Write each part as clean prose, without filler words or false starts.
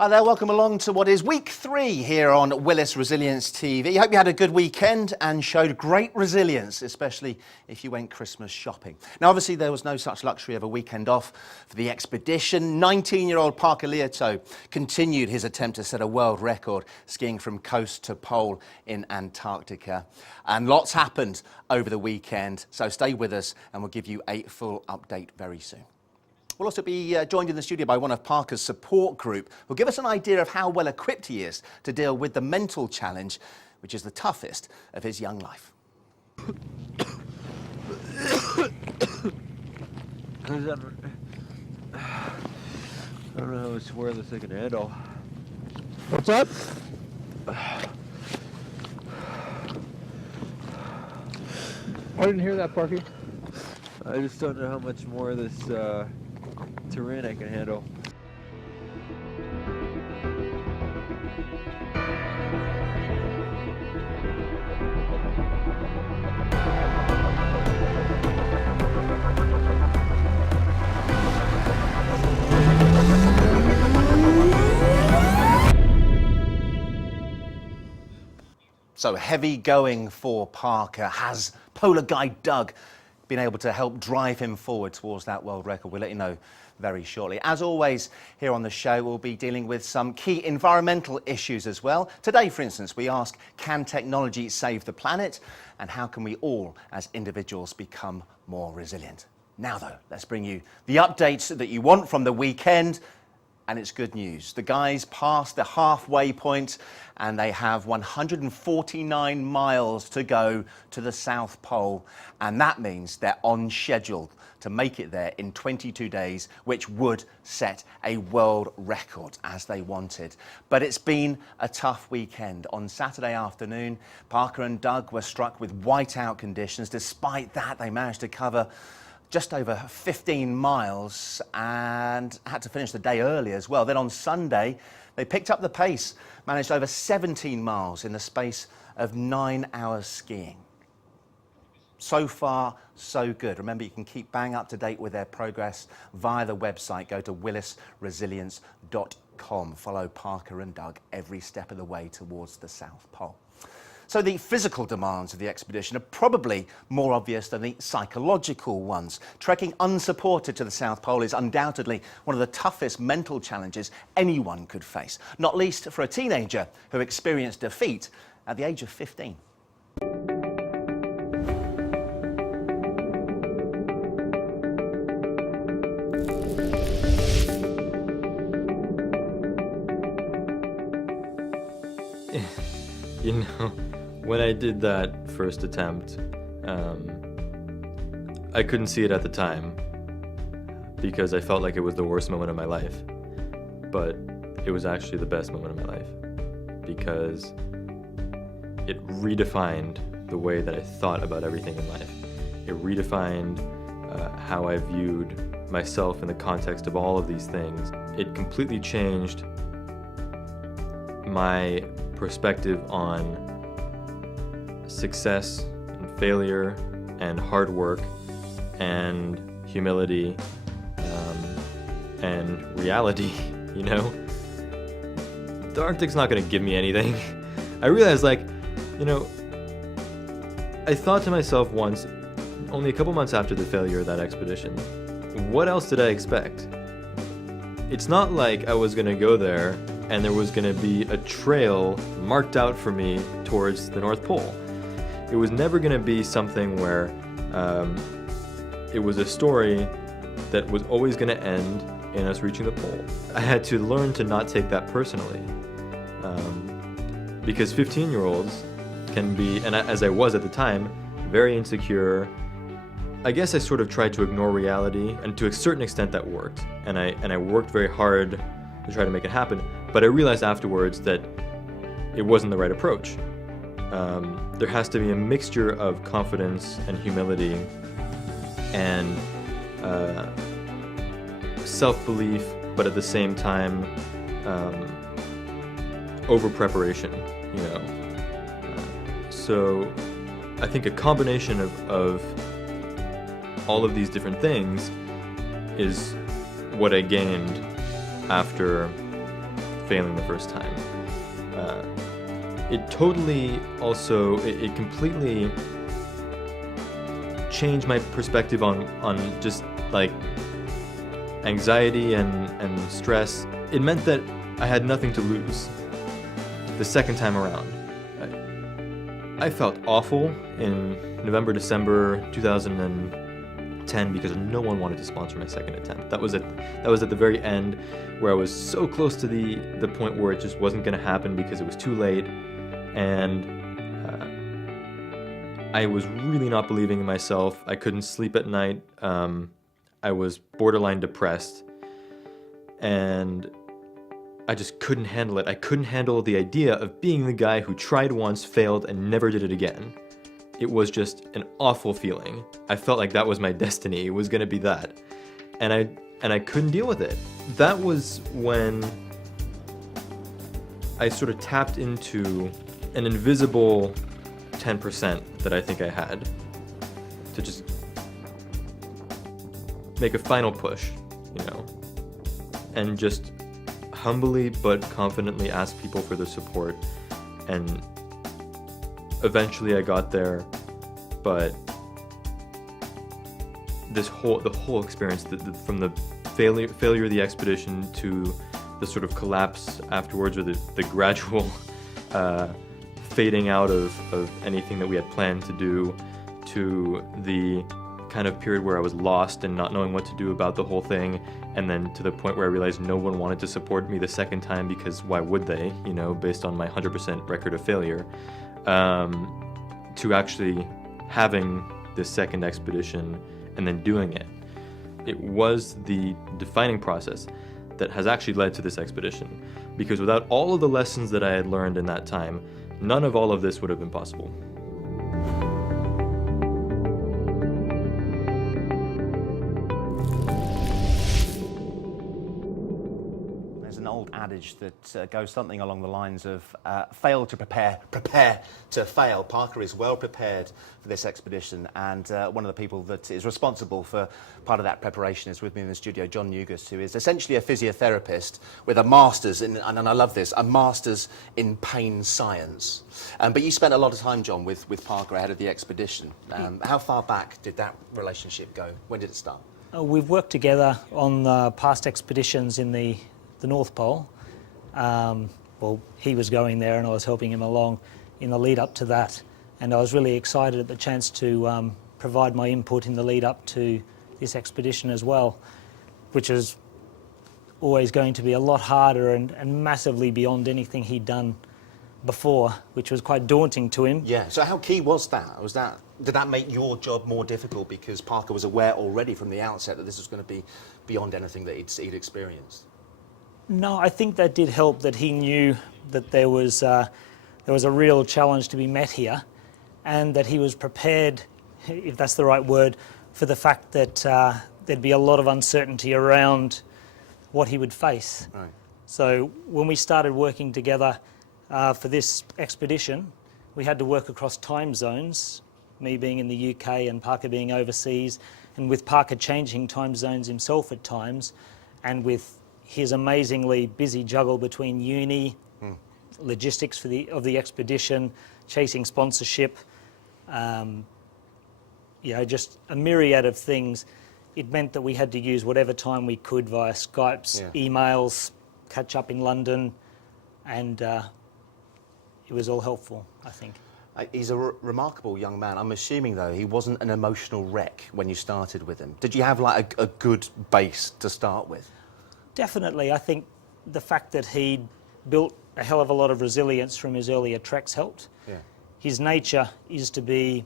Hi there, welcome along to what is week 3 here on Willis Resilience TV. Hope you had a good weekend and showed great resilience, especially if you went Christmas shopping. Now obviously there was no such luxury of a weekend off for the expedition. 19-year-old Parker Liato continued his attempt to set a world record skiing from coast to pole in Antarctica. And lots happened over the weekend, so stay with us and we'll give you a full update very soon. We'll also be joined in the studio by one of Parker's support group, who'll give us an idea of how well equipped he is to deal with the mental challenge, which is the toughest of his young life. I don't know how much more this I can handle. What's up? I didn't hear that, Parky. I just don't know how much more of this terrain I can handle. So heavy going for Parker. Has polar guide Doug been able to help drive him forward towards that world record? We'll let you know very shortly. As always, here on the show, we'll be dealing with some key environmental issues as well. Today, for instance, we ask, can technology save the planet? And how can we all, as individuals, become more resilient? Now, though, let's bring you the updates that you want from the weekend. And it's good news. The guys passed the halfway point and they have 149 miles to go to the South Pole. And that means they're on schedule to make it there in 22 days, which would set a world record as they wanted. But it's been a tough weekend. On Saturday afternoon, Parker and Doug were struck with whiteout conditions. Despite that, they managed to cover just over 15 miles and had to finish the day early as well. Then on Sunday, they picked up the pace, managed over 17 miles in the space of 9 hours skiing. So far, so good. Remember, you can keep bang up to date with their progress via the website. Go to willisresilience.com. Follow Parker and Doug every step of the way towards the South Pole. So the physical demands of the expedition are probably more obvious than the psychological ones. Trekking unsupported to the South Pole is undoubtedly one of the toughest mental challenges anyone could face, not least for a teenager who experienced defeat at the age of 15. You know, when I did that first attempt, I couldn't see it at the time because I felt like it was the worst moment of my life. But it was actually the best moment of my life because it redefined the way that I thought about everything in life. It redefined how I viewed myself in the context of all of these things. It completely changed my perspective on success and failure and hard work and humility and reality, you know? The Arctic's not gonna give me anything. I realized, like, you know, I thought to myself once, only a couple months after the failure of that expedition, what else did I expect? It's not like I was gonna go there and there was going to be a trail marked out for me towards the North Pole. It was never going to be something where it was a story that was always going to end in us reaching the pole. I had to learn to not take that personally, because 15-year-olds can be, and as I was at the time, very insecure. I guess I sort of tried to ignore reality, and to a certain extent that worked, and I worked very hard to try to make it happen. But I realized afterwards that it wasn't the right approach. There has to be a mixture of confidence and humility and self-belief, but at the same time, over-preparation, you know. So I think a combination of all of these different things is what I gained after failing the first time. It totally also, it completely changed my perspective on just like anxiety and stress. It meant that I had nothing to lose the second time around. I felt awful in November, December 2010 because no one wanted to sponsor my second attempt. That was at the very end, where I was so close to the point where it just wasn't going to happen because it was too late, and I was really not believing in myself. I couldn't sleep at night. I was borderline depressed, and I just couldn't handle it. I couldn't handle the idea of being the guy who tried once, failed, and never did it again. It was just an awful feeling. I felt like that was my destiny. It was going to be that. And I couldn't deal with it. That was when I sort of tapped into an invisible 10% that I think I had to just make a final push, and just humbly but confidently ask people for their support. And eventually I got there, but the whole experience, from the failure of the expedition to the sort of collapse afterwards, or the gradual fading out of anything that we had planned to do, to the kind of period where I was lost and not knowing what to do about the whole thing, and then to the point where I realized no one wanted to support me the second time, because why would they, based on my 100% record of failure, to actually having this second expedition and then doing it. It was the defining process that has actually led to this expedition, because without all of the lessons that I had learned in that time, none of all of this would have been possible. Adage that goes something along the lines of fail to prepare, prepare to fail. Parker is well prepared for this expedition, and one of the people that is responsible for part of that preparation is with me in the studio, John Nugust, who is essentially a physiotherapist with a master's in, and I love this, a master's in pain science. But you spent a lot of time, John, with Parker ahead of the expedition. How far back did that relationship go? When did it start? We've worked together on past expeditions in the North Pole. Well, he was going there and I was helping him along in the lead up to that, and I was really excited at the chance to provide my input in the lead up to this expedition as well, which is always going to be a lot harder and massively beyond anything he'd done before, which was quite daunting to him. Yeah, so how key was that? Did that make your job more difficult because Parker was aware already from the outset that this was going to be beyond anything that he'd experienced? No, I think that did help, that he knew that there was a real challenge to be met here, and that he was prepared, if that's the right word, for the fact that there'd be a lot of uncertainty around what he would face. Right. So when we started working together for this expedition, we had to work across time zones, me being in the UK and Parker being overseas, and with Parker changing time zones himself at times, and with his amazingly busy juggle between uni, logistics of the expedition, chasing sponsorship, just a myriad of things. It meant that we had to use whatever time we could via Skypes, emails, catch up in London, and it was all helpful, I think. He's a remarkable young man. I'm assuming, though, he wasn't an emotional wreck when you started with him. Did you have like a good base to start with? Definitely. I think the fact that he'd built a hell of a lot of resilience from his earlier treks helped. Yeah. His nature is to be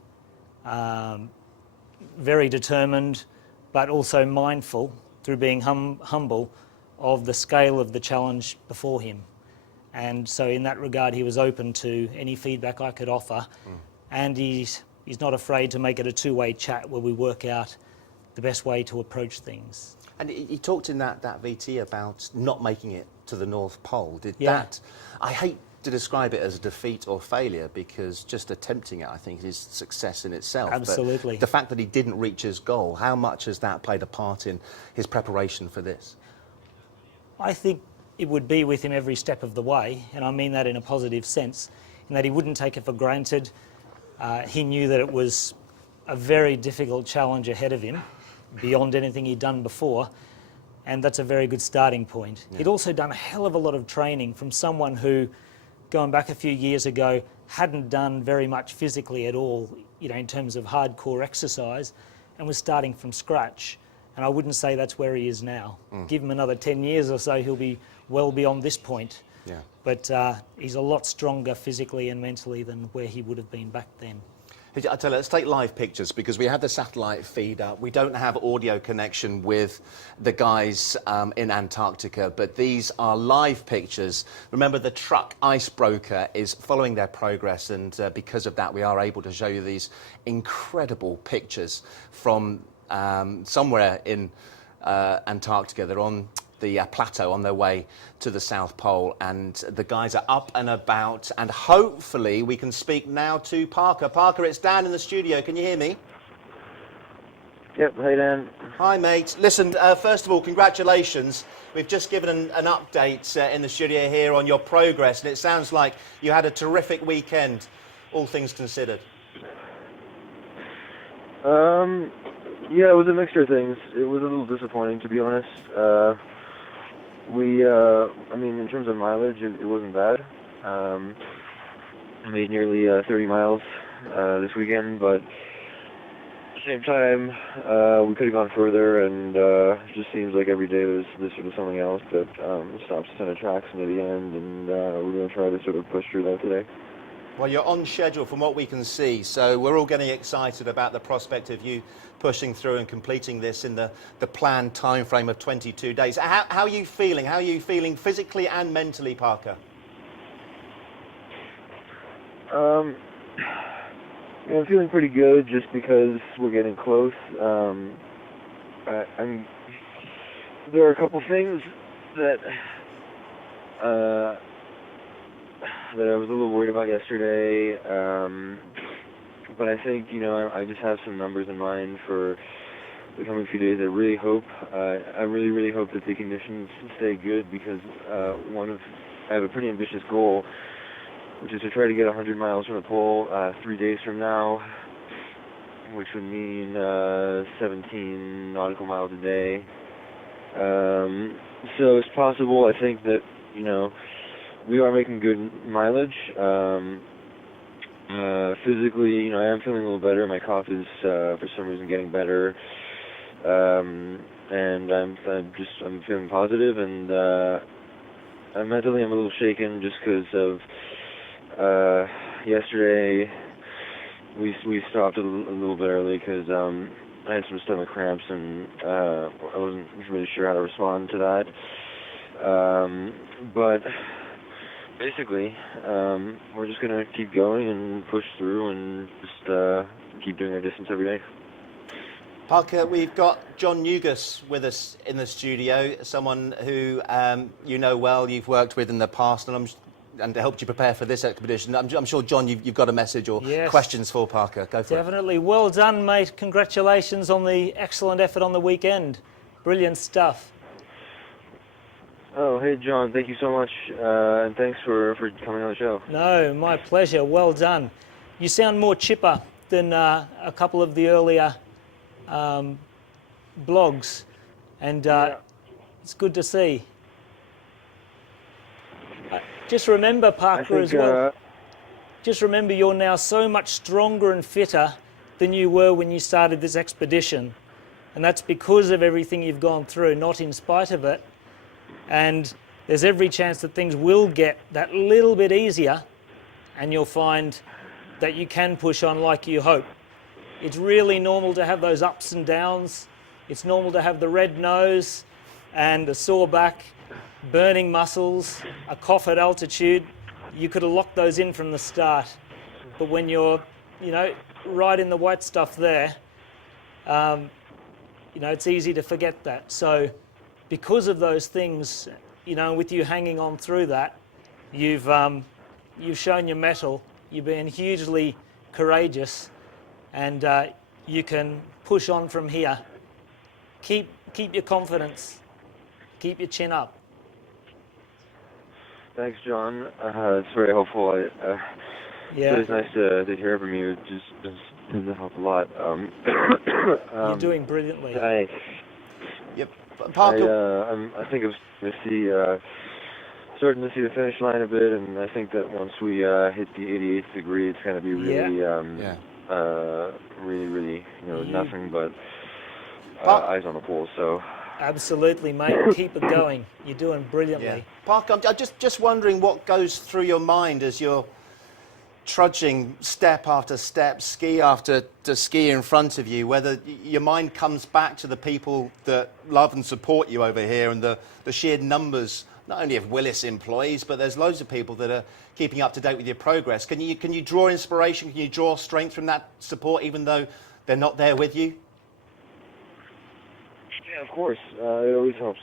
very determined, but also mindful through being humble of the scale of the challenge before him. And so in that regard, he was open to any feedback I could offer. And he's not afraid to make it a two-way chat where we work out the best way to approach things. And he talked in that VT about not making it to the North Pole. I hate to describe it as a defeat or failure, because just attempting it, I think, is success in itself. Absolutely. But the fact that he didn't reach his goal, how much has that played a part in his preparation for this? I think it would be with him every step of the way, and I mean that in a positive sense, in that he wouldn't take it for granted. He knew that it was a very difficult challenge ahead of him, beyond anything he'd done before, and that's a very good starting point. Yeah. He'd also done a hell of a lot of training from someone who, going back a few years ago, hadn't done very much physically at all, you know, in terms of hardcore exercise, and was starting from scratch. And I wouldn't say that's where he is now. Give him another 10 years or so, he'll be well beyond this point. Yeah. But he's a lot stronger physically and mentally than where he would have been back then. I tell you, let's take live pictures because we have the satellite feed up. We don't have audio connection with the guys in Antarctica, but these are live pictures. Remember, the truck Icebroker is following their progress, and because of that, we are able to show you these incredible pictures from somewhere in Antarctica. They're on the plateau on their way to the South Pole, and the guys are up and about, and hopefully we can speak now to Parker. Parker, it's Dan in the studio. Can you hear me? Yep, hey Dan. Hi mate. Listen, first of all, congratulations. We've just given an update in the studio here on your progress, and it sounds like you had a terrific weekend, all things considered. Yeah, it was a mixture of things. It was a little disappointing, to be honest. I mean, in terms of mileage, it wasn't bad. I made nearly 30 miles this weekend, but at the same time, we could have gone further, and it just seems like every day there's sort of something else that stops us in our tracks near the end, and we're going to try to sort of push through that today. Well, you're on schedule from what we can see, so we're all getting excited about the prospect of you pushing through and completing this in the planned time frame of 22 days. How are you feeling? How are you feeling physically and mentally, Parker? I'm feeling pretty good just because we're getting close. There are a couple things that I was a little worried about yesterday, but I think, you know, I just have some numbers in mind for the coming few days. I really hope, I really hope that the conditions stay good, because I have a pretty ambitious goal, which is to try to get 100 miles from the pole 3 days from now, which would mean 17 nautical miles a day. So it's possible, I think, that, you know, we are making good mileage. Physically, you know, I am feeling a little better. My cough is, for some reason, getting better. And I'm feeling positive, and mentally I'm a little shaken just because of yesterday we stopped a little bit early because I had some stomach cramps, and I wasn't really sure how to respond to that. But basically, we're just going to keep going and push through and just keep doing our distance every day. Parker, we've got John Nugas with us in the studio, someone who you know well, you've worked with in the past, and helped you prepare for this expedition. I'm sure, John, you've got a message or questions for Parker. Go for it. Definitely. Well done, mate. Congratulations on the excellent effort on the weekend. Brilliant stuff. Oh, hey, John, thank you so much, and thanks for coming on the show. No, my pleasure. Well done. You sound more chipper than a couple of the earlier blogs, and it's good to see. Just remember, Parker, as well, just remember you're now so much stronger and fitter than you were when you started this expedition, and that's because of everything you've gone through, not in spite of it. And there's every chance that things will get that little bit easier, and you'll find that you can push on like you hope. It's really normal to have those ups and downs. It's normal to have the red nose and a sore back, burning muscles, a cough at altitude. You could have locked those in from the start. But when you're, you know, right in the white stuff there, you know, it's easy to forget that. So because of those things, you know, with you hanging on through that, you've shown your mettle. You've been hugely courageous, and you can push on from here. Keep your confidence. Keep your chin up. Thanks, John. It's very helpful. Yeah, It's nice to hear from you. It just does help a lot. you're doing brilliantly. Yep. Parker, I think I'm starting to see the finish line a bit, and I think that once we hit the 88th degree, it's going to be really, really, nothing but eyes on the pool. So. Absolutely, mate. Keep it going. You're doing brilliantly. yeah. Parker, I'm just wondering what goes through your mind as you're trudging step after step, ski after ski in front of you, whether your mind comes back to the people that love and support you over here and the sheer numbers, not only of Willis employees, but there's loads of people that are keeping up to date with your progress. Can you draw inspiration? Can you draw strength from that support, even though they're not there with you? Yeah, of course. It always helps.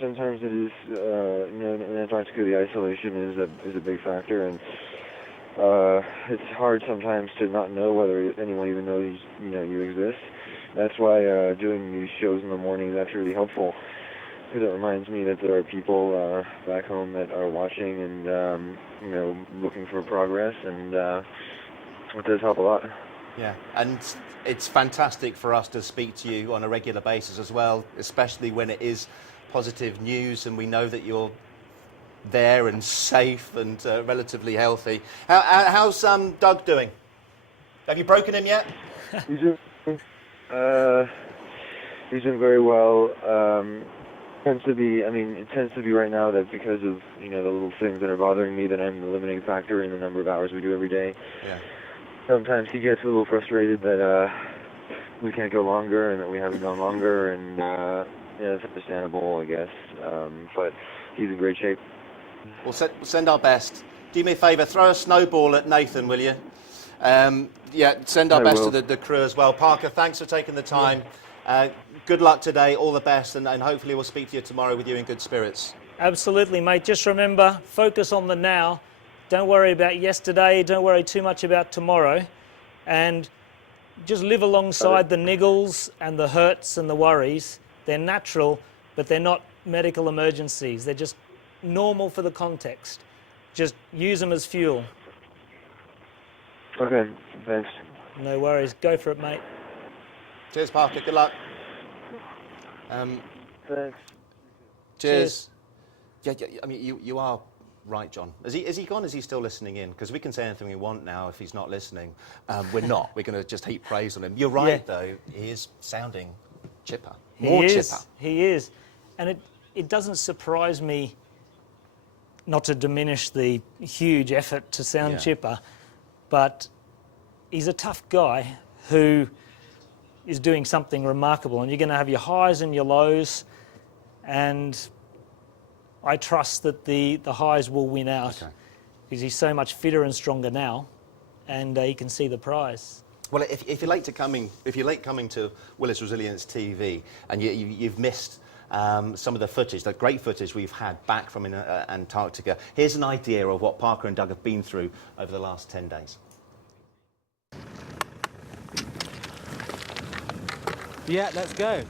Sometimes it is, in Antarctica, the isolation is a big factor, and it's hard sometimes to not know whether anyone even knows you exist. That's why doing these shows in the morning is actually really helpful, because it reminds me that there are people back home that are watching and looking for progress, and it does help a lot. Yeah, and it's fantastic for us to speak to you on a regular basis as well, especially when it is positive news and we know that you're there and safe and relatively healthy. How's Doug doing? Have you broken him yet? He's doing very well. It tends to be right now that because of the little things that are bothering me, that I'm the limiting factor in the number of hours we do every day. Yeah. Sometimes he gets a little frustrated that we can't go longer and that we haven't gone longer, and it's understandable, I guess. But he's in great shape. We'll send our best. Do me a favour, throw a snowball at Nathan, will you? Send our best to the crew as well. Parker, thanks for taking the time. Good luck today, all the best, and hopefully we'll speak to you tomorrow with you in good spirits. Absolutely, mate. Just remember, focus on the now. Don't worry about yesterday. Don't worry too much about tomorrow. And just live alongside the niggles and the hurts and the worries. They're natural, but they're not medical emergencies. They're just normal for the context. Just use them as fuel. Okay, thanks. No worries. Go for it, mate. Cheers, Parker. Good luck. Thanks. Cheers. Yeah, I mean, you are right, John. Is he gone? Is he still listening in? Because we can say anything we want now if he's not listening. We're not. We're going to just heap praise on him. You're right, though. He is sounding chipper. More chipper. He is. And it doesn't surprise me, not to diminish the huge effort to sound chipper, but he's a tough guy who is doing something remarkable. And you're going to have your highs and your lows, and I trust that the highs will win out because he's so much fitter and stronger now, and he can see the prize. Well, if you're late coming to Willis Resilience TV, and you've missed some of the footage, the great footage we've had back from Antarctica, here's an idea of what Parker and Doug have been through over the last 10 days. Yeah, let's go.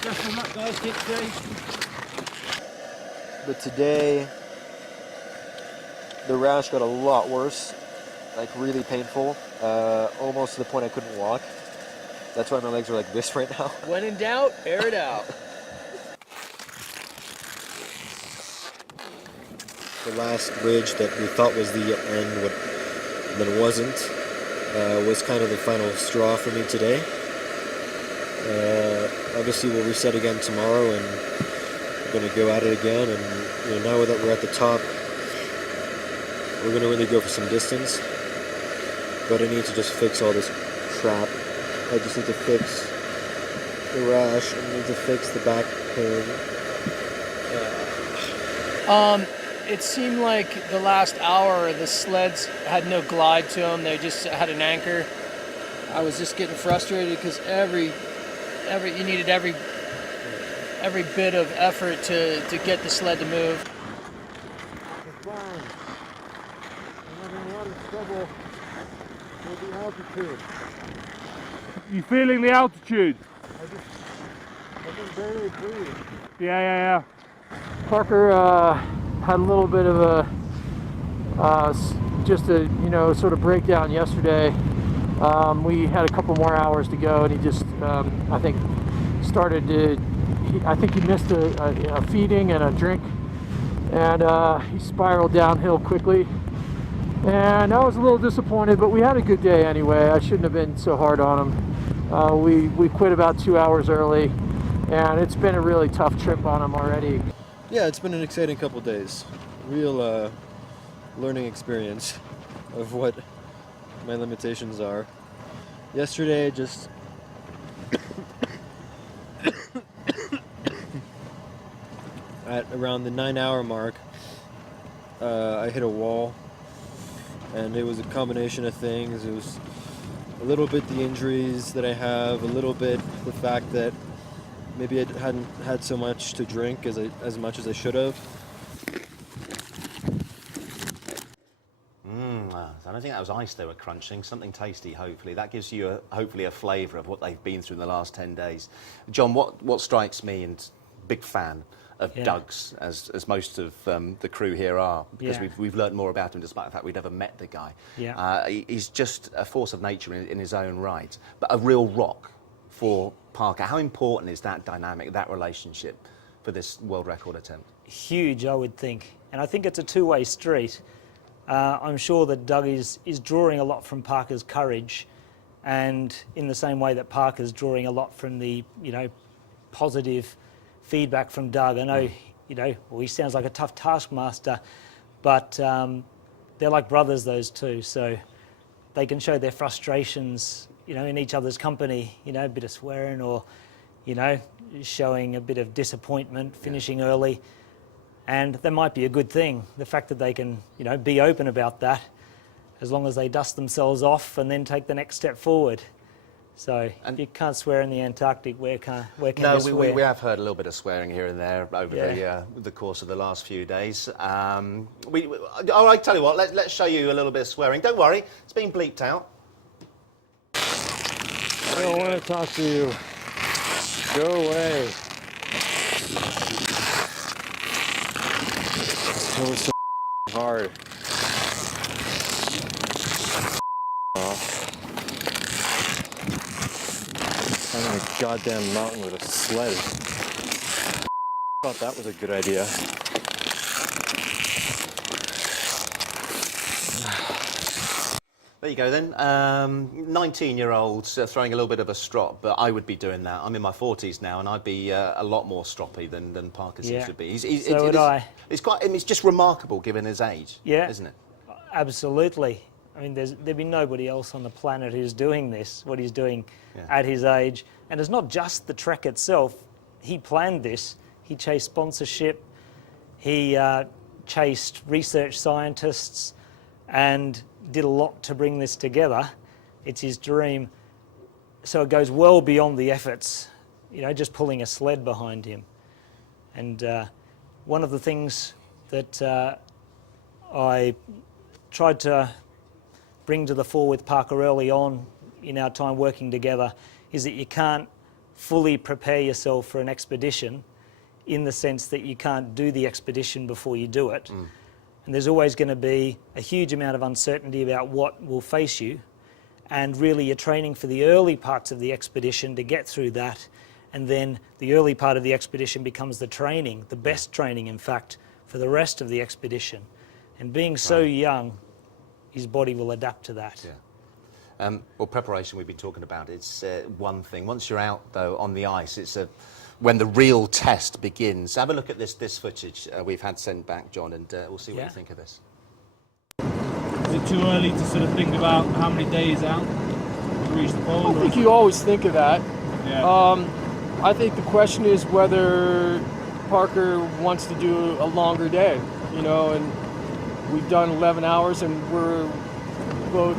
Just on that, guys, keep straight. But today, the rash got a lot worse, like really painful, almost to the point I couldn't walk. That's why my legs are like this right now. When in doubt, air it out. The last bridge that we thought was the end, but then wasn't, was kind of the final straw for me today. Obviously we'll reset again tomorrow, and we're going to go at it again, and now that we're at the top, we're going to really go for some distance. But I need to just fix all this crap. I just need to fix the rash, I need to fix the back pain. It seemed like the last hour the sleds had no glide to them. They just had an anchor. I was just getting frustrated because you needed every bit of effort to get the sled to move. It's fine. I'm having a lot of trouble with the altitude. You feeling the altitude? I can barely breathe. Yeah. Parker had a little bit of a just a sort of breakdown yesterday. We had a couple more hours to go, and he just I think started to. I think he missed a feeding and a drink, and he spiraled downhill quickly. And I was a little disappointed, but we had a good day anyway. I shouldn't have been so hard on him. We quit about 2 hours early, and it's been a really tough trip on him already. Yeah, it's been an exciting couple days. Real learning experience of what my limitations are. Yesterday, just at around the 9-hour mark, I hit a wall, and it was a combination of things. It was a little bit the injuries that I have, a little bit the fact that maybe I hadn't had so much to drink as much as I should have. I don't think that was ice they were crunching, something tasty, hopefully. That gives you, hopefully, a flavour of what they've been through in the last 10 days. John, what strikes me, and big fan of Doug's, as most of the crew here are, because we've learned more about him despite the fact we'd never met the guy. He's just a force of nature in his own right, but a real rock for Parker. How important is that dynamic, that relationship, for this world record attempt? Huge, I would think. And I think it's a two-way street. I'm sure that Doug is drawing a lot from Parker's courage, and in the same way that Parker's drawing a lot from the, positive feedback from Doug. I know, he sounds like a tough taskmaster, but they're like brothers, those two, so they can show their frustrations, in each other's company, a bit of swearing or, showing a bit of disappointment, finishing early. And that might be a good thing, the fact that they can, be open about that, as long as they dust themselves off and then take the next step forward. So you can't swear in the Antarctic. Where can you swear? We have heard a little bit of swearing here and there over the course of the last few days. I tell you what, let's show you a little bit of swearing. Don't worry, it's been bleeped out. I don't want to talk to you. Go away. It was so hard. I'm on a goddamn mountain with a sled. I thought that was a good idea. There you go then. 19-year-olds throwing a little bit of a strop, but I would be doing that. I'm in my 40s now, and I'd be a lot more stroppy than Parker seems to be. So would I. It's just remarkable given his age, isn't it? Absolutely. I mean, there'd be nobody else on the planet who's doing this, what he's doing at his age. And it's not just the trek itself. He planned this. He chased sponsorship. He chased research scientists and did a lot to bring this together. It's his dream. So it goes well beyond the efforts, just pulling a sled behind him. And one of the things that I tried to bring to the fore with Parker early on in our time working together is that you can't fully prepare yourself for an expedition, in the sense that you can't do the expedition before you do it. And there's always going to be a huge amount of uncertainty about what will face you, and really you're training for the early parts of the expedition to get through that, and then the early part of the expedition becomes the training, the best training in fact, for the rest of the expedition. And being so young, his body will adapt to that. Well, preparation we've been talking about, it's one thing. Once you're out, though, on the ice, it's when the real test begins. Have a look at this footage we've had sent back, John, and we'll see what you think of this. Is it too early to sort of think about how many days out to reach the pole? I think you always think of that. Yeah. I think the question is whether Parker wants to do a longer day, and we've done 11 hours and we're both,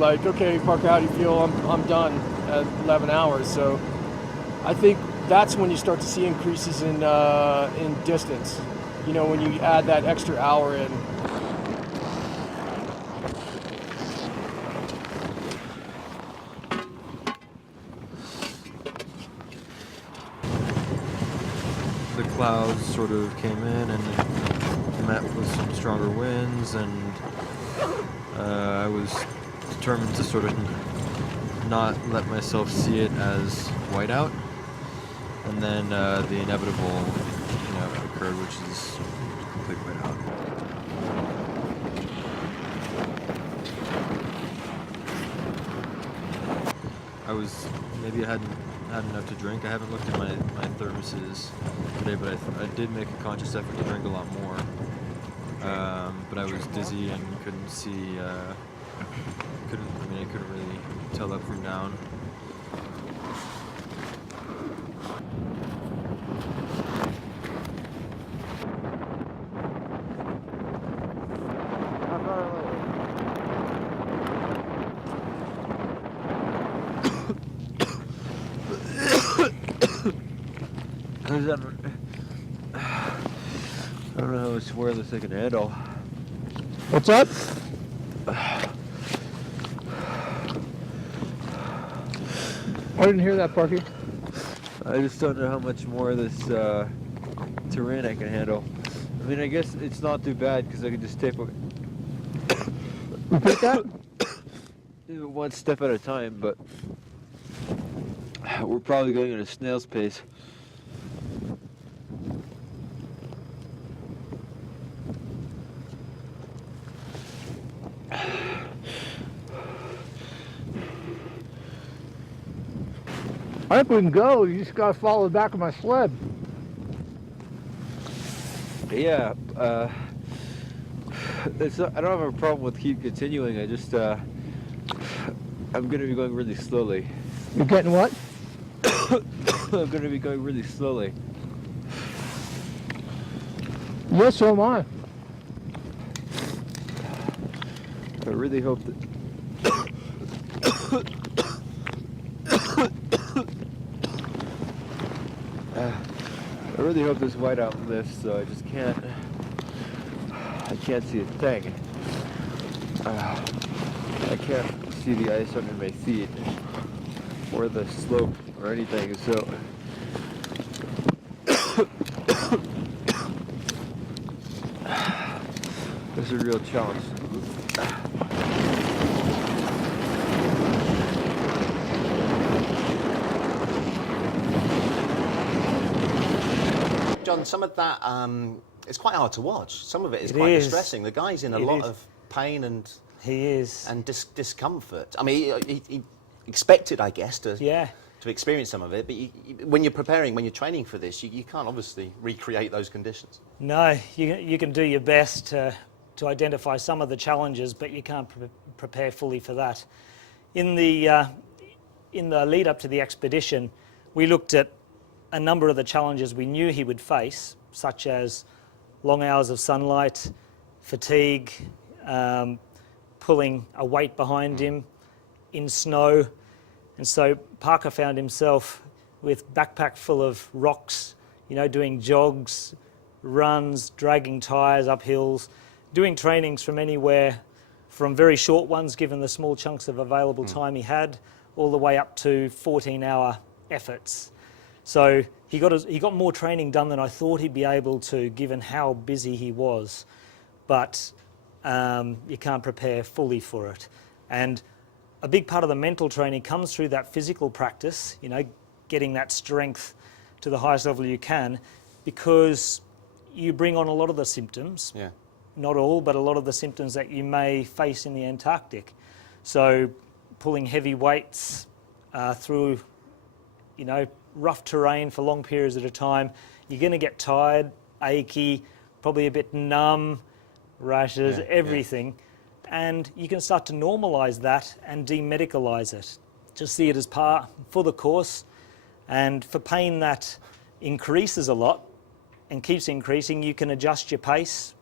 like, okay, Parker, how do you feel? I'm done at 11 hours. So I think that's when you start to see increases in distance, when you add that extra hour in. The clouds sort of came in and met with some stronger winds, and I was determined to sort of not let myself see it as whiteout. And then the inevitable, occurred, which is complete whiteout. Maybe I hadn't had enough to drink. I haven't looked at my thermoses today, but I did make a conscious effort to drink a lot more. But I was dizzy and couldn't see, I couldn't really tell up from down. I don't know how much more this I can handle. What's up? I didn't hear that, Parky. I just don't know how much more of this terrain I can handle. I mean, I guess it's not too bad because I can just take Repeat that? one step at a time, but we're probably going at a snail's pace. I think we can go. You just gotta follow the back of my sled. Yeah, I don't have a problem with keep continuing. I just, I'm going to be going really slowly. You're getting what? I'm going to be going really slowly. Yes, so am I. I really hope that... I really hope this whiteout lifts, so I just can't see a thing. I can't see the ice under my feet or the slope or anything, so it's a real challenge. John, some of that, it's quite hard to watch. Some of it is quite distressing. The guy's in a lot of pain and discomfort. I mean, he expected, I guess, to experience some of it, but when you're preparing, when you're training for this, you can't obviously recreate those conditions. No, you can do your best to identify some of the challenges, but you can't prepare fully for that. In the lead up to the expedition, we looked at a number of the challenges we knew he would face, such as long hours of sunlight, fatigue, pulling a weight behind him in snow. And so Parker found himself with backpack full of rocks, doing jogs, runs, dragging tyres up hills, doing trainings from anywhere from very short ones, given the small chunks of available time he had, all the way up to 14-hour efforts. So he got more training done than I thought he'd be able to, given how busy he was. But you can't prepare fully for it. And a big part of the mental training comes through that physical practice, getting that strength to the highest level you can, because you bring on a lot of the symptoms. Yeah. Not all, but a lot of the symptoms that you may face in the Antarctic. So pulling heavy weights through, rough terrain for long periods at a time, you're going to get tired, achy, probably a bit numb, rashes, everything. And you can start to normalise that and demedicalise it. Just see it as par for the course. And for pain that increases a lot and keeps increasing, you can adjust your pace.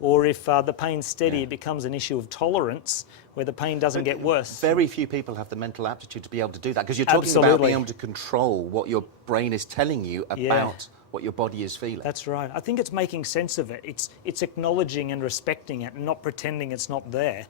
Or if the pain's steady, it becomes an issue of tolerance where the pain doesn't get worse. Very few people have the mental aptitude to be able to do that, because you're talking about being able to control what your brain is telling you about what your body is feeling. That's right. I think it's making sense of it. It's acknowledging and respecting it and not pretending it's not there,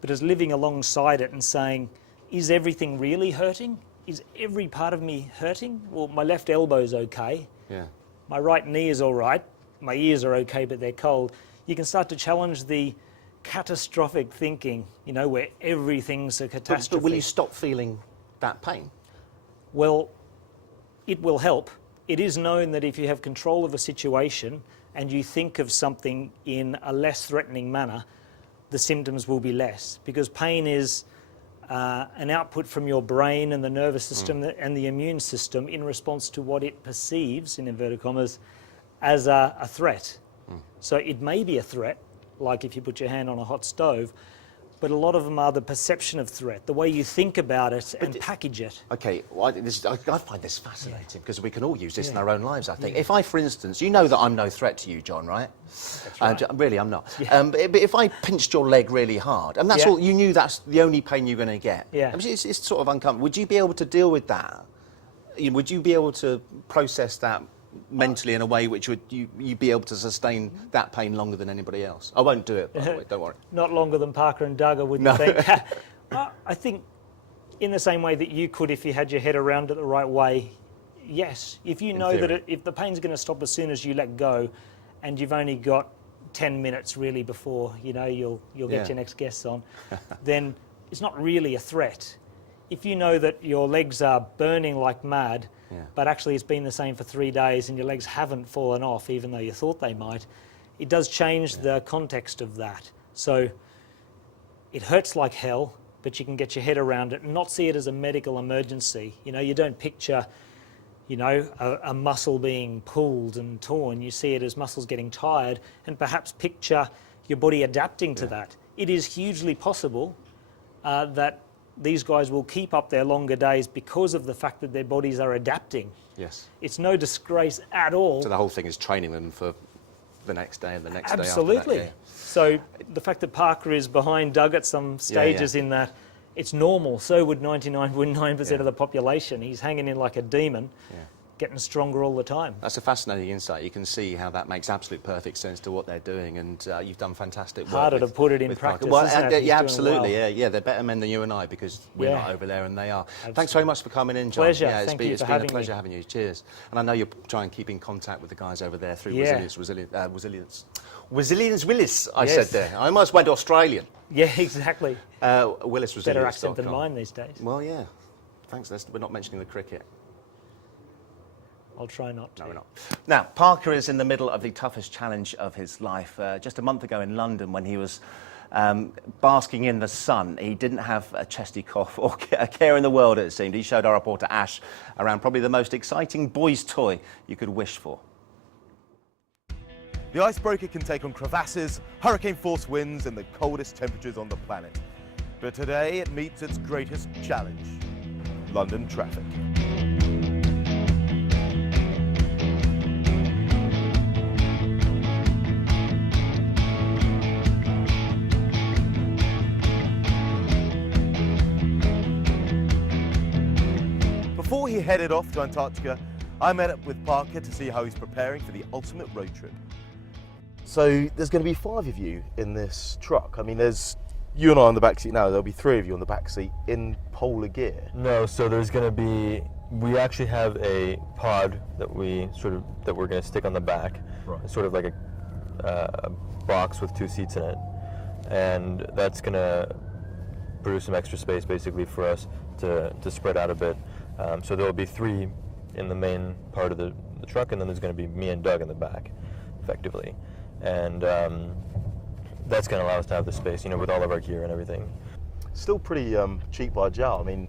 but it's living alongside it and saying, is everything really hurting? Is every part of me hurting? Well, my left elbow's okay. Yeah. my right knee is all right, my ears are okay, but they're cold, you can start to challenge the catastrophic thinking, where everything's a catastrophe. But will you stop feeling that pain? Well, it will help. It is known that if you have control of a situation and you think of something in a less threatening manner, the symptoms will be less, because pain is an output from your brain and the nervous system and the immune system in response to what it perceives, in inverted commas, as a threat. So it may be a threat, like if you put your hand on a hot stove, but a lot of them are the perception of threat, the way you think about it and package it. Okay, well, I find this fascinating because we can all use this in our own lives, I think. If I, for instance, you know that I'm no threat to you, John, right? That's right. Really, I'm not. But if I pinched your leg really hard, and that's all, you knew that's the only pain you're going to get. Yeah. I mean, it's sort of uncomfortable. Would you be able to deal with that? Would you be able to process that mentally in a way which would you'd be able to sustain that pain longer than anybody else? I won't do it, by the way, don't worry. Not longer than Parker and Doug, I wouldn't think. I think in the same way that you could if you had your head around it the right way, yes. If you know that if the pain's going to stop as soon as you let go, and you've only got 10 minutes really before you'll get your next guests on, then it's not really a threat. If you know that your legs are burning like mad, but actually it's been the same for 3 days and your legs haven't fallen off even though you thought they might, it does change the context of that. So it hurts like hell, but you can get your head around it and not see it as a medical emergency. You don't picture, a muscle being pulled and torn. You see it as muscles getting tired and perhaps picture your body adapting to that. It is hugely possible that these guys will keep up their longer days because of the fact that their bodies are adapting. Yes. It's no disgrace at all. So the whole thing is training them for the next day and the next day after that. Absolutely. So the fact that Parker is behind Doug at some stages in that, it's normal. So would 99.9% of the population. He's hanging in like a demon, getting stronger all the time. That's a fascinating insight. You can see how that makes absolute perfect sense to what they're doing, and you've done fantastic work. Harder to put it in practice, isn't it? Yeah, absolutely. Yeah, they're better men than you and I because we're not over there and they are. Absolutely. Thanks very much for coming in, John. Pleasure. Yeah, it's Thank you been for a having pleasure me. having you. Cheers. And I know you'll try and keep in contact with the guys over there through Resilience Willis, I said there. I almost went Australian. Yeah, exactly. Willis Resilience. Better accent than mine these days. Well, yeah. Thanks. We're not mentioning the cricket. I'll try not to. No, we're not. Now, Parker is in the middle of the toughest challenge of his life. Just a month ago in London, when he was basking in the sun, he didn't have a chesty cough or a care in the world, it seemed. He showed our reporter Ash around probably the most exciting boy's toy you could wish for. The icebreaker can take on crevasses, hurricane-force winds and the coldest temperatures on the planet. But today it meets its greatest challenge, London traffic. Before he headed off to Antarctica, I met up with Parker to see how he's preparing for the ultimate road trip. So there's going to be 5 of you in this truck. I mean, there's you and I on the back seat now. There'll be 3 of you on the back seat in polar gear. No, so there's going to be. We actually have a pod that we're going to stick on the back. Right. It's sort of like a box with 2 seats in it, and that's going to produce some extra space basically for us to spread out a bit. So there'll be 3 in the main part of the truck, and then there's going to be me and Doug in the back, effectively. And that's going to allow us to have the space, with all of our gear and everything. Still pretty cheap by a jowl. I mean,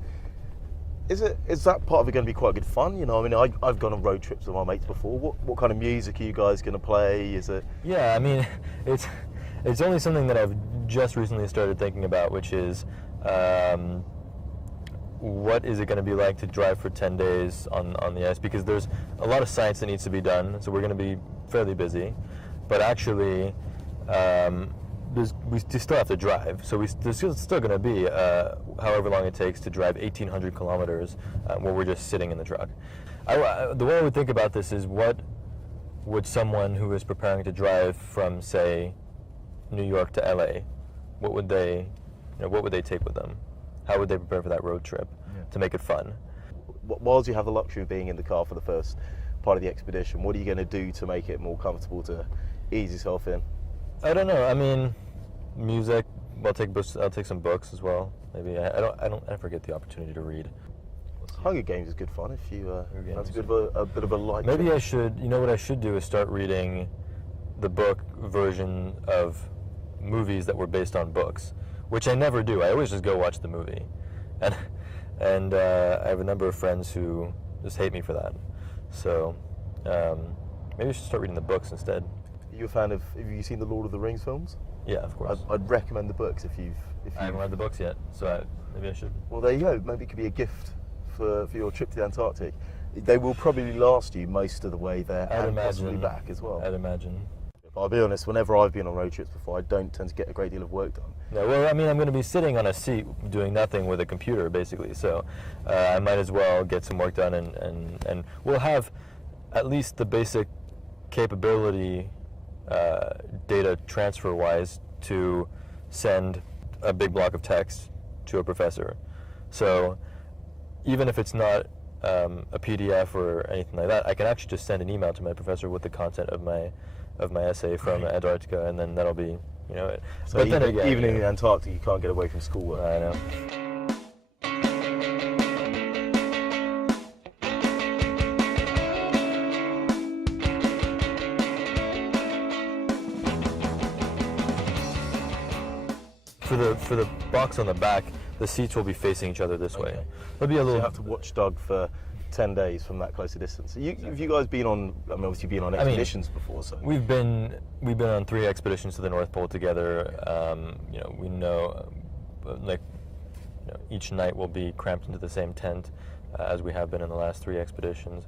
is that part of it going to be quite good fun? I mean, I've gone on road trips with my mates before. What kind of music are you guys going to play? Is it? Yeah, I mean, it's only something that I've just recently started thinking about, which is what is it going to be like to drive for 10 days on the ice? Because there's a lot of science that needs to be done, so we're going to be fairly busy. But actually, we still have to drive, so there's still going to be however long it takes to drive 1,800 kilometers where we're just sitting in the truck. The way I would think about this is, what would someone who is preparing to drive from, say, New York to LA, what would they take with them? How would they prepare for that road trip to make it fun? Whilst you have the luxury of being in the car for the first part of the expedition. What are you going to do to make it more comfortable to ease yourself in? I don't know. I mean, music. I'll take books. I'll take some books as well. Maybe I don't ever get the opportunity to read. Hunger Games is good fun if you that's a bit of a light. Maybe I should. You know what I should do is start reading the book version of movies that were based on books, which I never do. I always just go watch the movie, and I have a number of friends who just hate me for that. So maybe I should start reading the books instead. Are you a fan of? Have you seen the Lord of the Rings films? Yeah, of course. I'd recommend the books if you've. I haven't read the books yet, so maybe I should. Well, there you go. Maybe it could be a gift for your trip to the Antarctic. They will probably last you most of the way there and possibly back as well. I'd imagine. I'll be honest, whenever I've been on road trips before, I don't tend to get a great deal of work done. No, well, I mean, I'm going to be sitting on a seat doing nothing with a computer, basically, so I might as well get some work done, and we'll have at least the basic capability, data transfer-wise, to send a big block of text to a professor. So even if it's not a PDF or anything like that, I can actually just send an email to my professor with the content of my essay from Antarctica, and then that'll be, you know, it. So but even, then again, even in the Antarctic, you can't get away from schoolwork. I know. For the box on the back, the seats will be facing each other this way. There'll be a So little. you have to watch Doug for 10 days from that closer distance. Have you guys been on? I mean, obviously, been on expeditions before. So we've been on 3 expeditions to the North Pole together. You know, we know, like, you know, each night we'll be cramped into the same tent as we have been in the last 3 expeditions.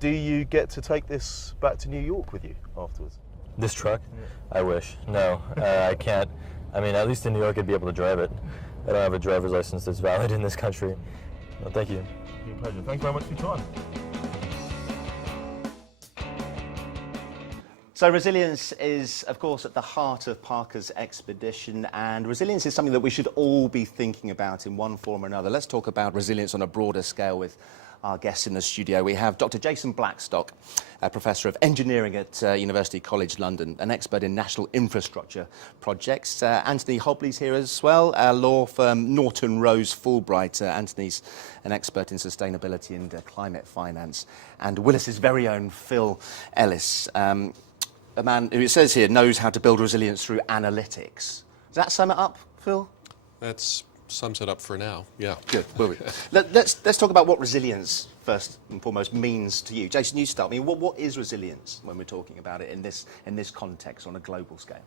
Do you get to take this back to New York with you afterwards? This truck? I wish. No, I can't. I mean, at least in New York, I'd be able to drive it. I don't have a driver's license that's valid in this country. Well, thank you. It's been a pleasure. Thank you very much for your time. So resilience is, of course, at the heart of Parker's expedition, and resilience is something that we should all be thinking about in one form or another. Let's talk about resilience on a broader scale with our guests in the studio. We have Dr. Jason Blackstock, a Professor of Engineering at University College London, an expert in national infrastructure projects. Anthony Hobley's here as well, law firm Norton Rose Fulbright. Anthony's an expert in sustainability and climate finance. And Willis's very own Phil Ellis, a man who, it says here, knows how to build resilience through analytics. Does that sum it up, Phil? That sums it up for now, yeah. Good. Let's talk about what resilience, first and foremost, means to you. Jason, you start. I mean, what is resilience when we're talking about it in this context on a global scale?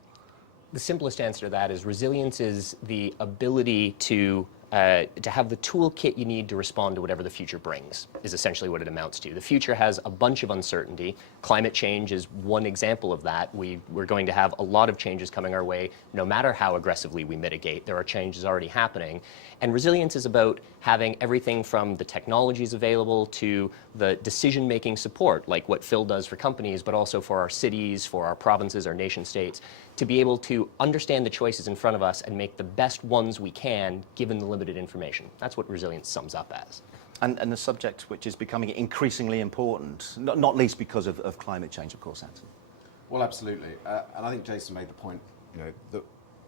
The simplest answer to that is resilience is the ability to have the toolkit you need to respond to whatever the future brings, is essentially what it amounts to. The future has a bunch of uncertainty. Climate change is one example of that. We're going to have a lot of changes coming our way, no matter how aggressively we mitigate. There are changes already happening. And resilience is about having everything from the technologies available to the decision-making support, like what Phil does for companies, but also for our cities, for our provinces, our nation states, to be able to understand the choices in front of us and make the best ones we can given the limited information. That's what resilience sums up as. And the subject which is becoming increasingly important, not least because of climate change, of course, Anthony. Well, absolutely. And I think Jason made the point, you know, that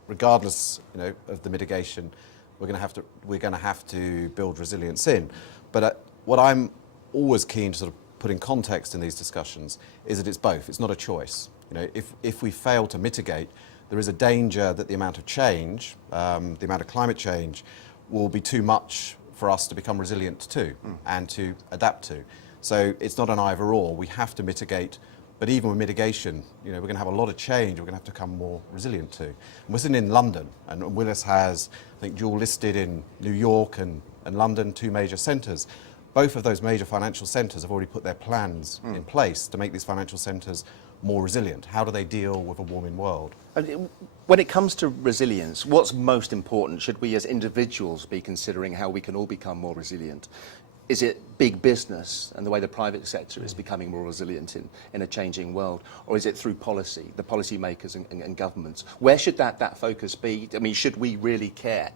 regardless, you know, of the mitigation, we're going to have to build resilience in. But what I'm always keen to sort of put in context in these discussions is that it's both. It's not a choice. You know, if we fail to mitigate, there is a danger that the amount of change, the amount of climate change, will be too much for us to become resilient to and to adapt to. So it's not an either or. We have to mitigate, but even with mitigation, you know, we're going to have a lot of change. We're going to have to become more resilient to. And we're sitting in London, and Willis has, I think, dual listed in New York and London, 2 major centres. Both of those major financial centres have already put their plans in place to make these financial centres more resilient. How do they deal with a warming world? When it comes to resilience, what's most important? Should we as individuals be considering how we can all become more resilient? Is it big business and the way the private sector is becoming more resilient in a changing world? Or is it through policy, the policy makers and governments? Where should that focus be? I mean, should we really care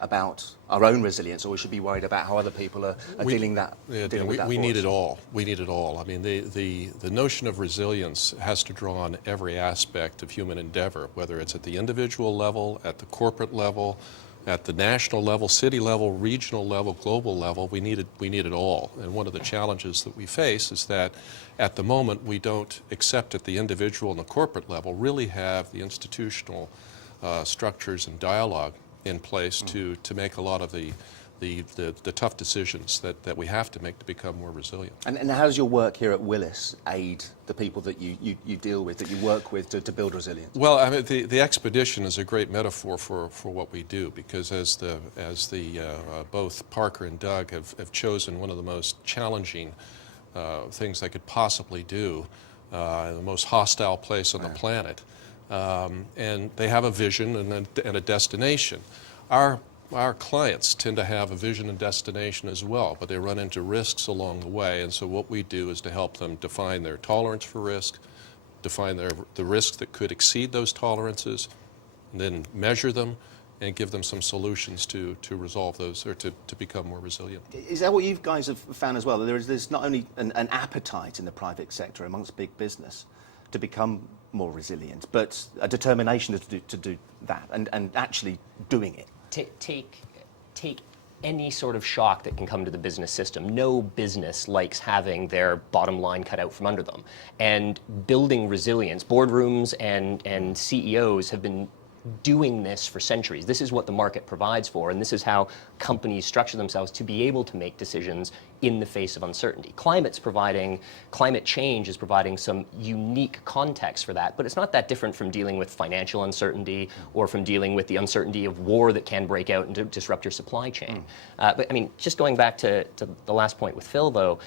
about our own resilience, or we should be worried about how other people are dealing with that? We for need us? it all. We need it all. I mean, the notion of resilience has to draw on every aspect of human endeavor, whether it's at the individual level, at the corporate level, at the national level, city level, regional level, global level. We need it all. And one of the challenges that we face is that at the moment we don't, except at the individual and the corporate level, really have the institutional structures and dialogue in place to make a lot of the tough decisions that we have to make to become more resilient. And how does your work here at Willis aid the people that you deal with, that you work with to build resilience? Well, I mean, the expedition is a great metaphor for what we do, because as both Parker and Doug have chosen one of the most challenging things they could possibly do, the most hostile place on the planet, and they have a vision and a destination. Our clients tend to have a vision and destination as well, but they run into risks along the way, and so what we do is to help them define their tolerance for risk, define the risks that could exceed those tolerances, and then measure them and give them some solutions to resolve those, or to become more resilient. Is that what you guys have found as well? There's not only an appetite in the private sector amongst big business to become more resilient, but a determination to do that and actually doing it. Take any sort of shock that can come to the business system. No business likes having their bottom line cut out from under them. And building resilience, boardrooms and CEOs have been doing this for centuries. This is what the market provides for, and this is how companies structure themselves to be able to make decisions in the face of uncertainty. Climate change is providing some unique context for that, but it's not that different from dealing with financial uncertainty or from dealing with the uncertainty of war that can break out and disrupt your supply chain. But I mean, just going back to the last point with Phil, though,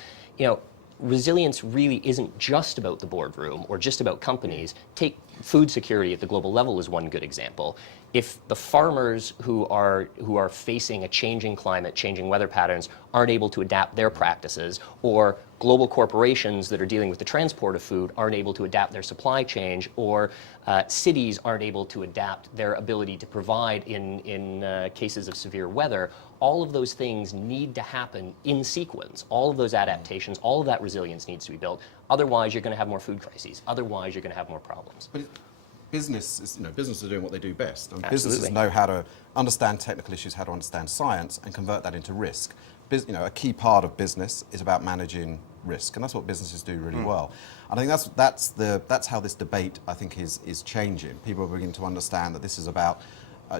resilience really isn't just about the boardroom or just about companies. Take food security at the global level as one good example. If the farmers who are facing a changing climate, changing weather patterns, aren't able to adapt their practices, or global corporations that are dealing with the transport of food aren't able to adapt their supply chain, or cities aren't able to adapt their ability to provide in cases of severe weather, all of those things need to happen in sequence. All of those adaptations, all of that resilience needs to be built. Otherwise, you're going to have more food crises. Otherwise, you're going to have more problems. But businesses are doing what they do best. And Absolutely. businesses know how to understand technical issues, how to understand science, and convert that into risk. A key part of business is about managing risk, and that's what businesses do really well. And I think that's how this debate, I think, is changing. People are beginning to understand that this is about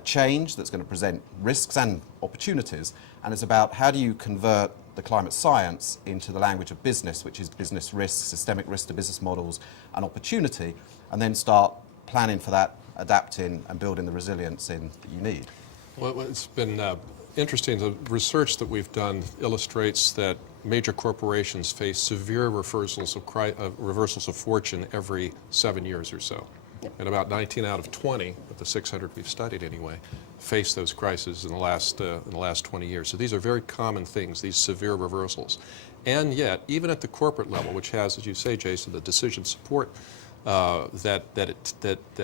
change that's going to present risks and opportunities, and it's about how do you convert the climate science into the language of business, which is business risk, systemic risk to business models, and opportunity, and then start planning for that, adapting and building the resilience that you need. Well, it's been interesting. The research that we've done illustrates that major corporations face severe reversals of fortune every 7 years or so. Yep. And about 19 out of 20 of the 600 we've studied anyway faced those crises in the last 20 years. So these are very common things, these severe reversals. And yet, even at the corporate level, which has, as you say, Jason, the decision support that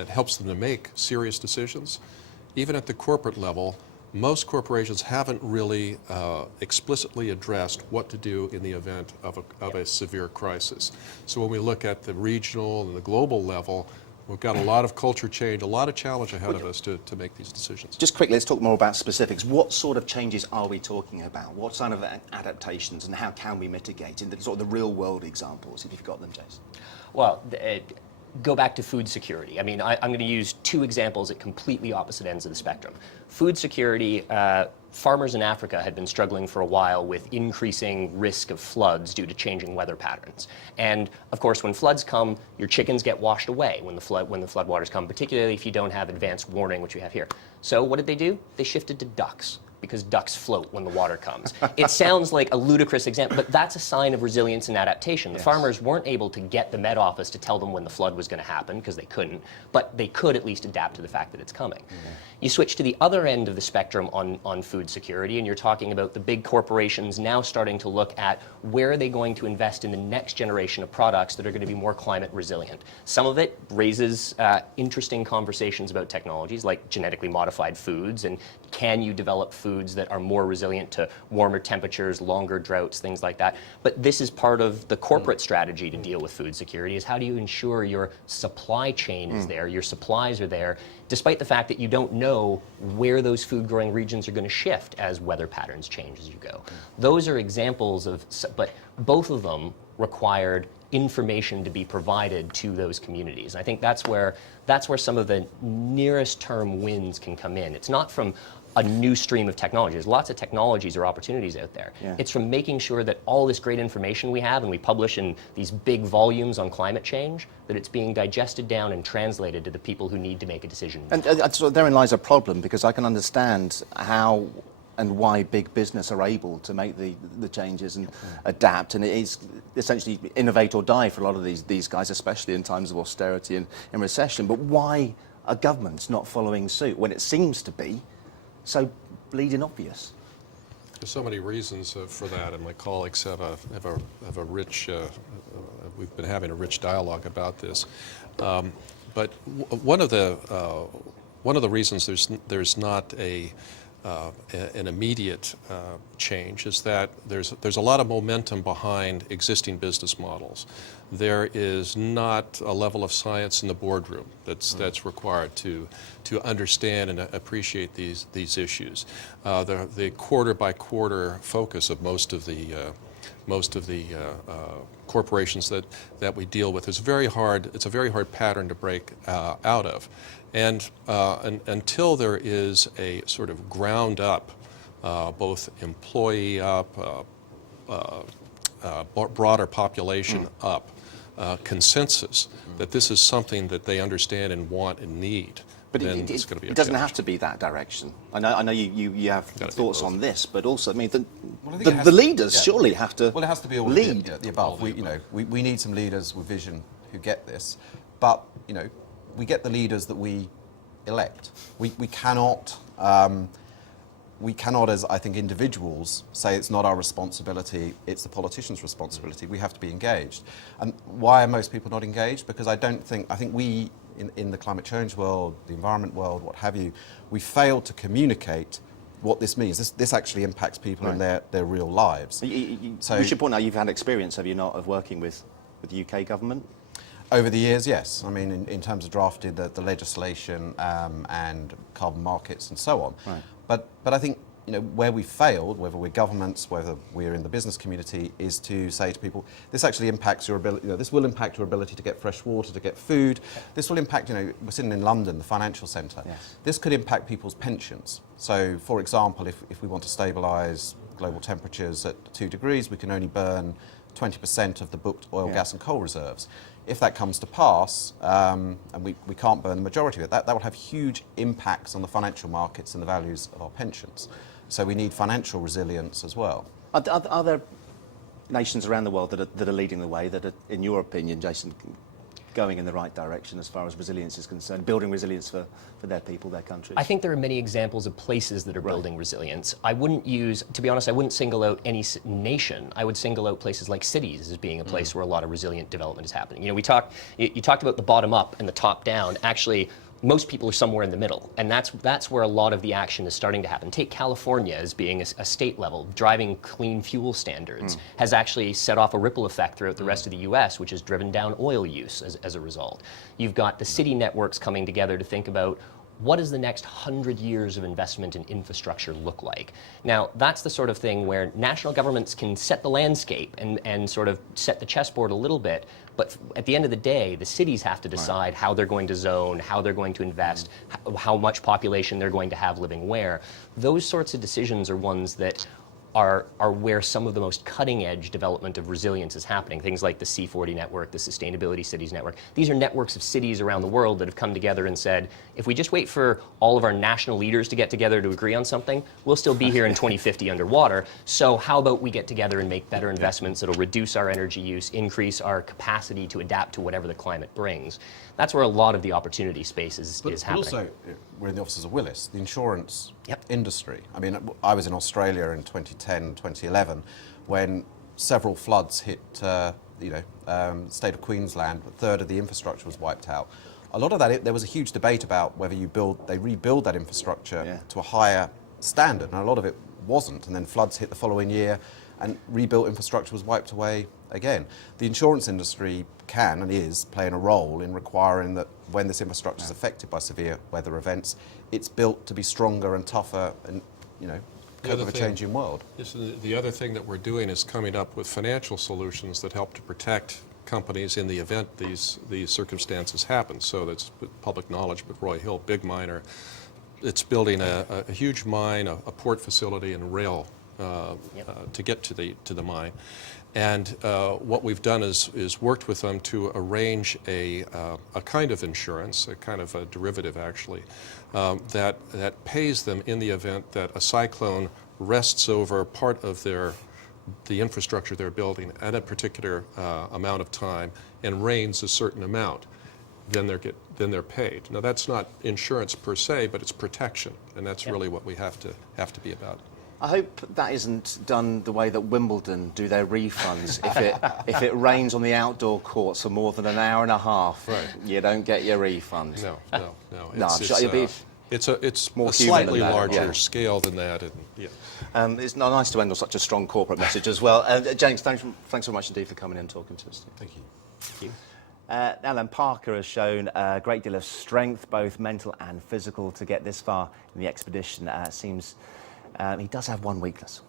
helps them to make serious decisions, even at the corporate level, most corporations haven't really explicitly addressed what to do in the event of a severe crisis. So when we look at the regional and the global level, we've got a lot of culture change, a lot of challenge ahead of us to make these decisions. Just quickly, let's talk more about specifics. What sort of changes are we talking about? What sort of adaptations, and how can we mitigate in the sort of the real world examples, if you've got them, Jason? Well, go back to food security. I mean, I'm going to use two examples at completely opposite ends of the spectrum. Food security, farmers in Africa had been struggling for a while with increasing risk of floods due to changing weather patterns. And of course, when floods come, your chickens get washed away when the floodwaters come, particularly if you don't have advanced warning, which we have here. So what did they do? They shifted to ducks, because ducks float when the water comes. It sounds like a ludicrous example, but that's a sign of resilience and adaptation. The farmers weren't able to get the Met Office to tell them when the flood was going to happen, because they couldn't, but they could at least adapt to the fact that it's coming. You switch to the other end of the spectrum on food security, and you're talking about the big corporations now starting to look at where are they going to invest in the next generation of products that are going to be more climate resilient. Some of it raises interesting conversations about technologies like genetically modified foods and can you develop foods that are more resilient to warmer temperatures, longer droughts, things like that. But this is part of the corporate strategy to deal with food security, is how do you ensure your supply chain is there, your supplies are there, despite the fact that you don't know where those food growing regions are going to shift as weather patterns change as you go. Those are examples of, but both of them required information to be provided to those communities. And I think that's where some of the nearest term wins can come in. It's not from a new stream of technology. There's lots of technologies or opportunities out there. Yeah. It's from making sure that all this great information we have and we publish in these big volumes on climate change, that it's being digested down and translated to the people who need to make a decision. And so therein lies a problem, because I can understand how and why big business are able to make the changes and adapt, and it is essentially innovate or die for a lot of these guys, especially in times of austerity and in recession. But why are governments not following suit when it seems to be so bleeding obvious? There's so many reasons for that, and my colleagues have a rich. We've been having a rich dialogue about this, but one of the reasons there's not an immediate change is that there's a lot of momentum behind existing business models. There is not a level of science in the boardroom that's required to understand and appreciate these issues. The quarter by quarter focus of most of the corporations that we deal with is very hard. It's a very hard pattern to break out of. And until there is a sort of ground up, both employee up, broader population up, consensus that this is something that they understand and want and need, but then it's going to be it doesn't have to be that direction. I know you have thoughts on this, but also, I mean, Well, I the leaders surely have to. Well, it has to be all lead. the above. We need some leaders with vision who get this, but we get the leaders that we elect. We cannot, as I think individuals, say it's not our responsibility, it's the politicians' responsibility. We have to be engaged. And why are most people not engaged? Because I think we, in the climate change world, the environment world, what have you, we fail to communicate what this means. This actually impacts people in their real lives. So you should point out you've had experience, have you not, of working with the UK government? Over the years, yes. I mean, in terms of drafting the legislation and carbon markets and so on. Right. But I think where we failed, whether we're governments, whether we're in the business community, is to say to people, this actually impacts your ability. This will impact your ability to get fresh water, to get food. This will impact. We're sitting in London, the financial centre. Yes. This could impact people's pensions. So, for example, if we want to stabilise global temperatures at 2 degrees, we can only burn 20% of the booked oil, gas and coal reserves. If that comes to pass, and we can't burn the majority of it, that will have huge impacts on the financial markets and the values of our pensions. So we need financial resilience as well. Are there nations around the world that are leading the way, that are, in your opinion, Jason, going in the right direction as far as resilience is concerned, building resilience for their people, their countries? I think there are many examples of places that are building resilience. I wouldn't single out any nation. I would single out places like cities as being a place where a lot of resilient development is happening. You talked about the bottom up and the top down. Actually, most people are somewhere in the middle, and that's where a lot of the action is starting to happen. Take California as being a state level. Driving clean fuel standards has actually set off a ripple effect throughout the rest of the U.S., which has driven down oil use as a result. You've got the city networks coming together to think about what does the next 100 years of investment in infrastructure look like? Now, that's the sort of thing where national governments can set the landscape and sort of set the chessboard a little bit, but at the end of the day, the cities have to decide how they're going to zone, how they're going to invest, how much population they're going to have living where. Those sorts of decisions are ones that are where some of the most cutting-edge development of resilience is happening. Things like the C40 network, the Sustainability Cities Network. These are networks of cities around the world that have come together and said, if we just wait for all of our national leaders to get together to agree on something, we'll still be here in 2050 underwater. So how about we get together and make better investments that'll reduce our energy use, increase our capacity to adapt to whatever the climate brings. That's where a lot of the opportunity space is happening. But also, we're in the offices of Willis, the insurance industry. I mean, I was in Australia in 2010, 2011, when several floods hit, state of Queensland. A third of the infrastructure was wiped out. A lot of that, there was a huge debate about whether they rebuild that infrastructure to a higher standard, and a lot of it wasn't. And then floods hit the following year, and rebuilt infrastructure was wiped away again. The insurance industry can and is playing a role in requiring that when this infrastructure is affected by severe weather events, it's built to be stronger and tougher and, you know, cope with a changing world. Yes, the other thing that we're doing is coming up with financial solutions that help to protect companies in the event these circumstances happen. So that's public knowledge, but Roy Hill, big miner, it's building a huge mine, a port facility, and rail to get to the mine. And what we've done is worked with them to arrange a kind of insurance, a kind of a derivative actually, that pays them in the event that a cyclone rests over part of the infrastructure they're building at a particular amount of time and rains a certain amount. Then they're paid. Now that's not insurance per se, but it's protection, and that's really what we have to be about. I hope that isn't done the way that Wimbledon do their refunds. if it rains on the outdoor courts for more than an hour and a half, you don't get your refund. No. It's more a slightly larger scale than that. And, it's nice to end on such a strong corporate message as well. James, thanks so much indeed for coming in and talking to us. Thank you. Thank you. Now then, Parker has shown a great deal of strength, both mental and physical, to get this far in the expedition. It seems he does have one weakness.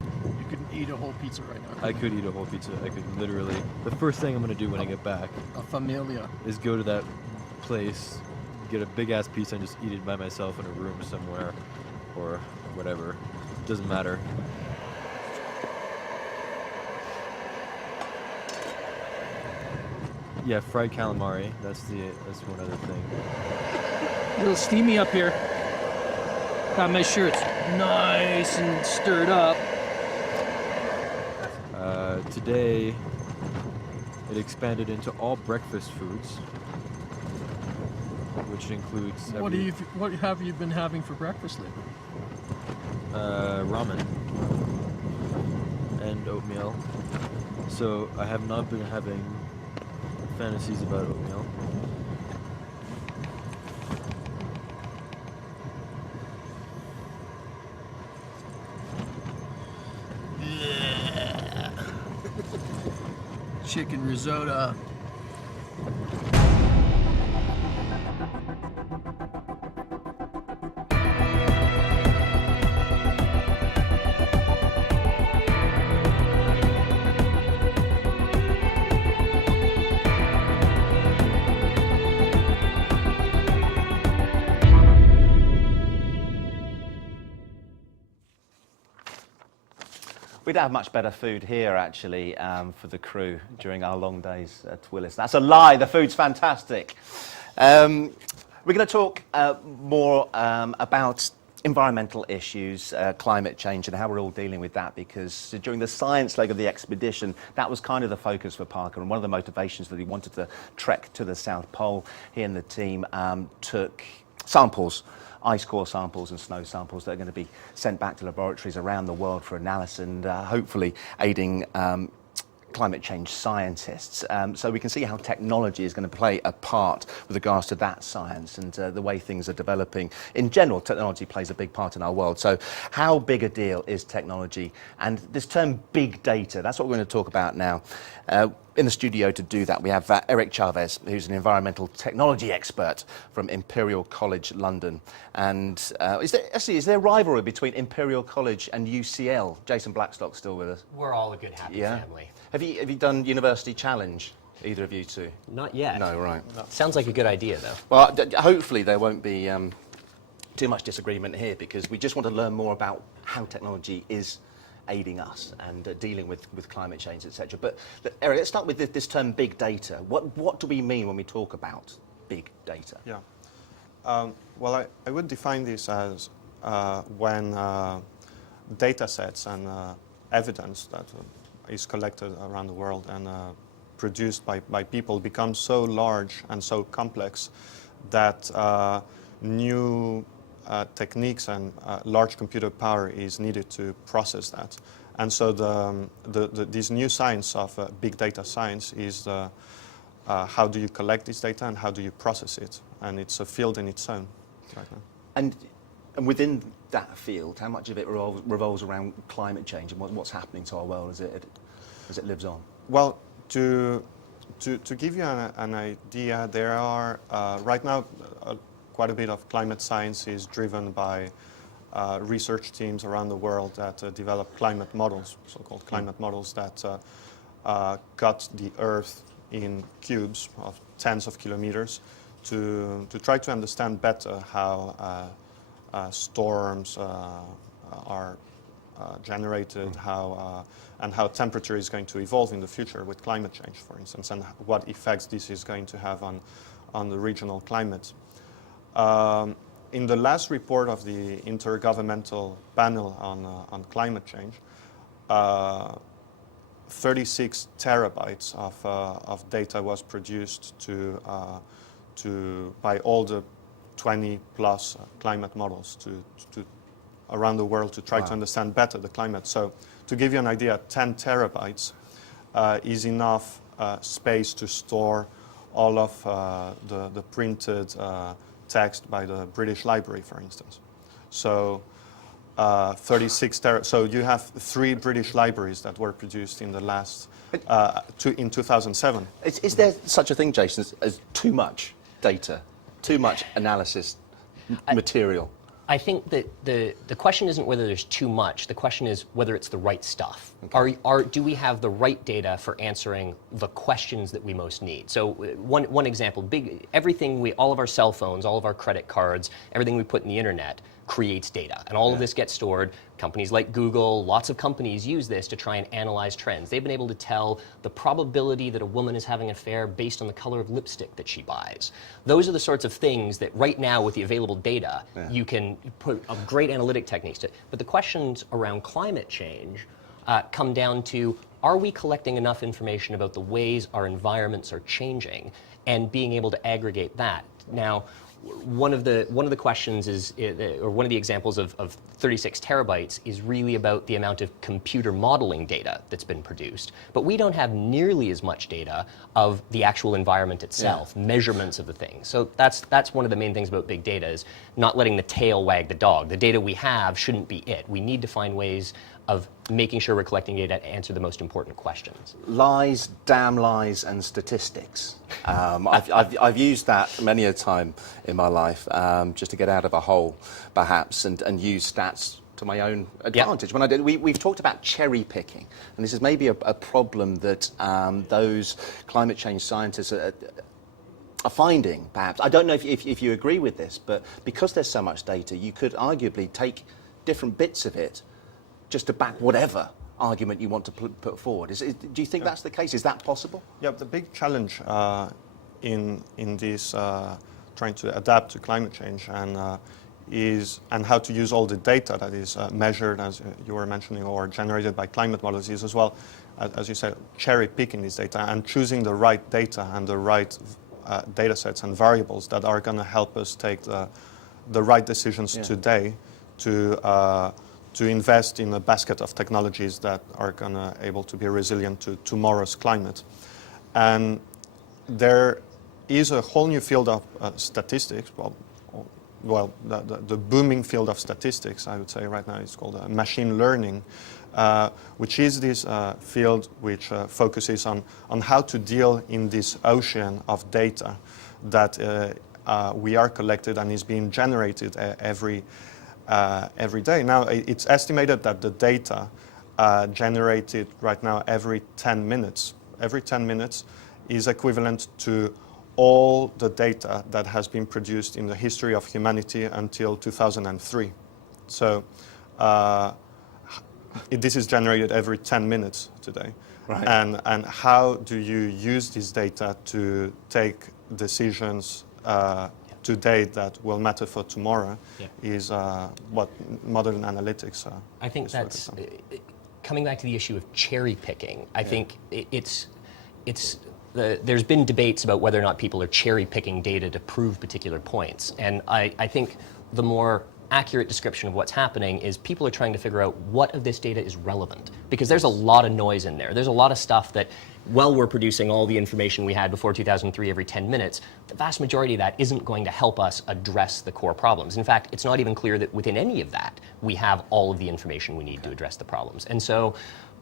You could eat a whole pizza right now. I could eat a whole pizza. I could literally. The first thing I'm going to do when I get back A familia. is go to that place, get a big-ass pizza and just eat it by myself in a room somewhere or whatever. Doesn't matter. Yeah, fried calamari. That's one other thing. A little steamy up here. Gotta make sure it's nice and stirred up. Today, it expanded into all breakfast foods, which includes What have you been having for breakfast lately? ramen and oatmeal. So I have not been having fantasies about oatmeal. Chicken risotto. We'd have much better food here, actually, for the crew during our long days at Willis. That's a lie. The food's fantastic. We're going to talk more about environmental issues, climate change, and how we're all dealing with that, because during the science leg of the expedition, that was kind of the focus for Parker, and one of the motivations that he wanted to trek to the South Pole. He and the team took samples, ice core samples and snow samples that are going to be sent back to laboratories around the world for analysis and hopefully aiding climate change scientists. So we can see how technology is going to play a part with regards to that science and the way things are developing. In general, technology plays a big part in our world. So how big a deal is technology? And this term big data, that's what we're going to talk about now. In the studio to do that, we have Eric Chavez, who's an environmental technology expert from Imperial College London. And is there a rivalry between Imperial College and UCL? Jason Blackstock's still with us. We're all a good, happy family. Have you done University Challenge, either of you two? Not yet. No, right. Sounds like a good idea, though. Well, hopefully there won't be too much disagreement here, because we just want to learn more about how technology is aiding us and dealing with climate change, etc. But Eric, let's start with this term big data. What do we mean when we talk about big data? Yeah. Well, I would define this as when data sets and evidence that is collected around the world and produced by people becomes so large and so complex that new techniques and large computer power is needed to process that. And so this new science of big data science is how do you collect this data and how do you process it? And it's a field in its own right now. And within that field? How much of it revolves around climate change and what's happening to our world as it lives on? Well, to give you an idea, there are right now quite a bit of climate science is driven by research teams around the world that develop climate models, so-called climate models that cut the Earth in cubes of tens of kilometers to try to understand better how storms are generated, and how temperature is going to evolve in the future with climate change, for instance, and what effects this is going to have on the regional climate. In the last report of the Intergovernmental Panel on Climate Change, 36 terabytes of data was produced by all the 20 plus climate models to around the world to try to understand better the climate. So to give you an idea, 10 terabytes is enough space to store all of the printed text by the British Library, for instance. So 36 so you have 3 British libraries that were produced in the last in 2007. Is there such a thing, Jason, as too much data, too much analysis material? I think that the question isn't whether there's too much. The question is whether it's the right stuff. Okay. Do we have the right data for answering the questions that we most need? So one example, everything all of our cell phones, all of our credit cards, everything we put in the internet creates data. And all of this gets stored. Companies like Google, lots of companies use this to try and analyze trends. They've been able to tell the probability that a woman is having an affair based on the color of lipstick that she buys. Those are the sorts of things that right now with the available data, you can put great analytic techniques to. But the questions around climate change come down to, are we collecting enough information about the ways our environments are changing and being able to aggregate that? Now, one of the questions is, or one of the examples of 36 terabytes is really about the amount of computer modeling data that's been produced. But we don't have nearly as much data of the actual environment itself, measurements of the things. So that's one of the main things about big data, is not letting the tail wag the dog. The data we have shouldn't be it. We need to find ways of making sure we're collecting data to answer the most important questions. Lies, damn lies, and statistics. I've used that many a time in my life, just to get out of a hole, perhaps, and use stats to my own advantage. When we've talked about cherry picking, and this is maybe a problem that those climate change scientists are finding, perhaps. I don't know if you agree with this, but because there's so much data, you could arguably take different bits of it just to back whatever argument you want to put forward. Do you think that's the case? Is that possible? Yeah, the big challenge in this trying to adapt to climate change and how to use all the data that is measured, as you were mentioning, or generated by climate models is as well, as you said, cherry picking this data and choosing the right data and the right data sets and variables that are going to help us take the right decisions today to invest in a basket of technologies that are going to able to be resilient to tomorrow's climate. And there is a whole new field of statistics, the booming field of statistics, I would say right now, it's called machine learning, which is this field which focuses on how to deal in this ocean of data that we are collected and is being generated every day. Now, it's estimated that the data generated right now every 10 minutes is equivalent to all the data that has been produced in the history of humanity until 2003. So this is generated every 10 minutes today. Right. And how do you use this data to take decisions today that will matter for tomorrow is what modern analytics are. I think that's coming back to the issue of cherry picking. I think there's been debates about whether or not people are cherry picking data to prove particular points. And I think the more accurate description of what's happening is people are trying to figure out what of this data is relevant. because there's a lot of noise in there. There's a lot of stuff that, while we're producing all the information we had before 2003 every 10 minutes, the vast majority of that isn't going to help us address the core problems. In fact, it's not even clear that within any of that we have all of the information we need to address the problems. And so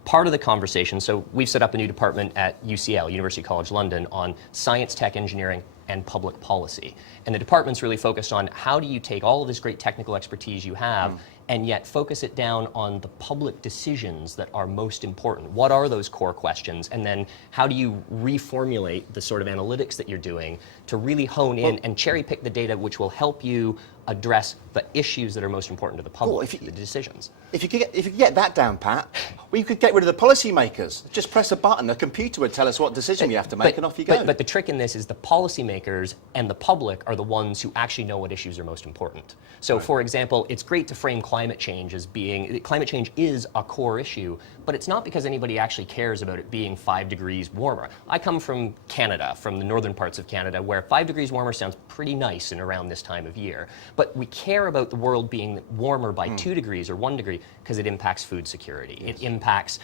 part of the conversation, so we've set up a new department at UCL, University College London, on science, tech, engineering, and public policy. And the department's really focused on how do you take all of this great technical expertise you have and yet focus it down on the public decisions that are most important. What are those core questions? And then how do you reformulate the sort of analytics that you're doing to really hone in and cherry pick the data which will help you address the issues that are most important to the public, the decisions. If you could get that down, Pat, we could get rid of the policymakers. Just press a button, a computer would tell us what decision you have to make, and off you go. But the trick in this is the policymakers and the public are the ones who actually know what issues are most important. So, for example, it's great to frame climate change as being, climate change is a core issue, but it's not because anybody actually cares about it being 5 degrees warmer. I come from Canada, from the northern parts of Canada, where 5 degrees warmer sounds pretty nice in around this time of year. But we care about the world being warmer by 2 degrees or 1 degree because it impacts food security. It impacts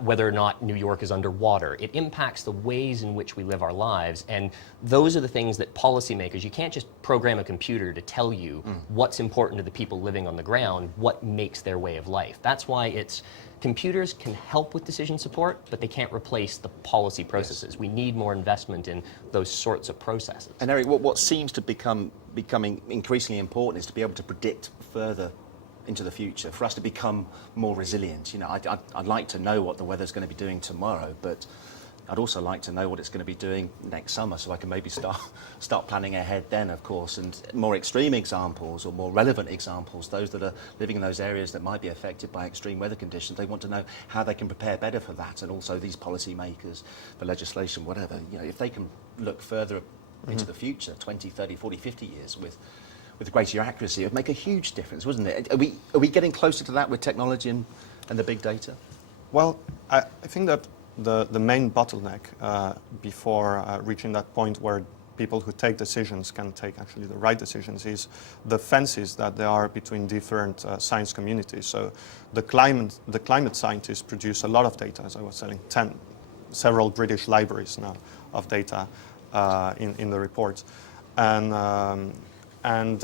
whether or not New York is underwater. It impacts the ways in which we live our lives. And those are the things that policymakers, you can't just program a computer to tell you what's important to the people living on the ground, what makes their way of life. That's why it's computers can help with decision support, but they can't replace the policy processes. We need more investment in those sorts of processes. And Eric, what seems to becoming increasingly important is to be able to predict further into the future, for us to become more resilient. You know, I'd like to know what the weather's going to be doing tomorrow, but I'd also like to know what it's going to be doing next summer, so I can maybe start planning ahead then, of course. And more extreme examples, or more relevant examples, those that are living in those areas that might be affected by extreme weather conditions, they want to know how they can prepare better for that. And also these policymakers, for legislation, whatever, you know, if they can look further into the future, 20, 30, 40, 50 years with greater accuracy, it would make a huge difference, wouldn't it? Are we getting closer to that with technology and the big data? Well, I think that the main bottleneck before reaching that point where people who take decisions can take actually the right decisions is the fences that there are between different science communities. So the climate scientists produce a lot of data, as I was saying, several British libraries now of data in the reports. And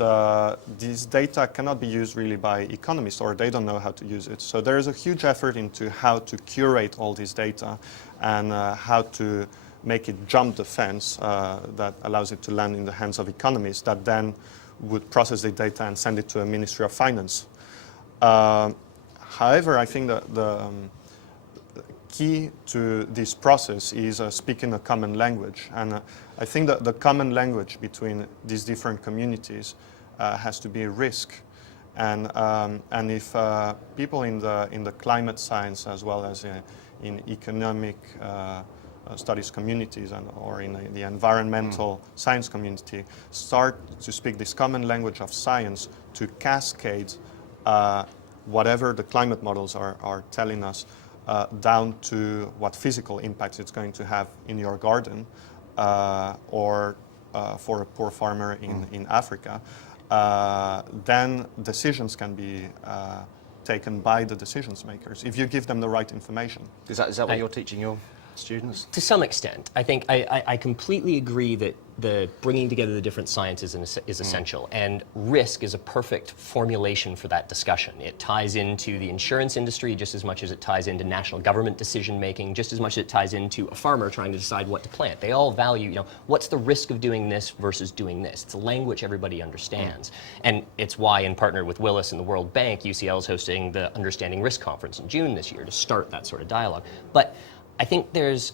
this data cannot be used really by economists, or they don't know how to use it. So there is a huge effort into how to curate all this data and how to make it jump the fence that allows it to land in the hands of economists that then would process the data and send it to a Ministry of Finance. However, I think that the key to this process is speaking a common language. And I think that the common language between these different communities has to be risk. And if people in the climate science as well as in economic studies communities or in the environmental science community start to speak this common language of science to cascade whatever the climate models are telling us down to what physical impact it's going to have in your garden or for a poor farmer in Africa, then decisions can be taken by the decisions makers if you give them the right information. Is that what you're teaching your students? To some extent. I think I completely agree that the bringing together the different sciences is essential, and risk is a perfect formulation for that discussion. It ties into the insurance industry just as much as it ties into national government decision making, just as much as it ties into a farmer trying to decide what to plant. They all value, you know, what's the risk of doing this versus doing this. It's a language everybody understands. And it's why, in partner with Willis and the World Bank, UCL is hosting the Understanding Risk Conference in June this year to start that sort of dialogue. But I think there's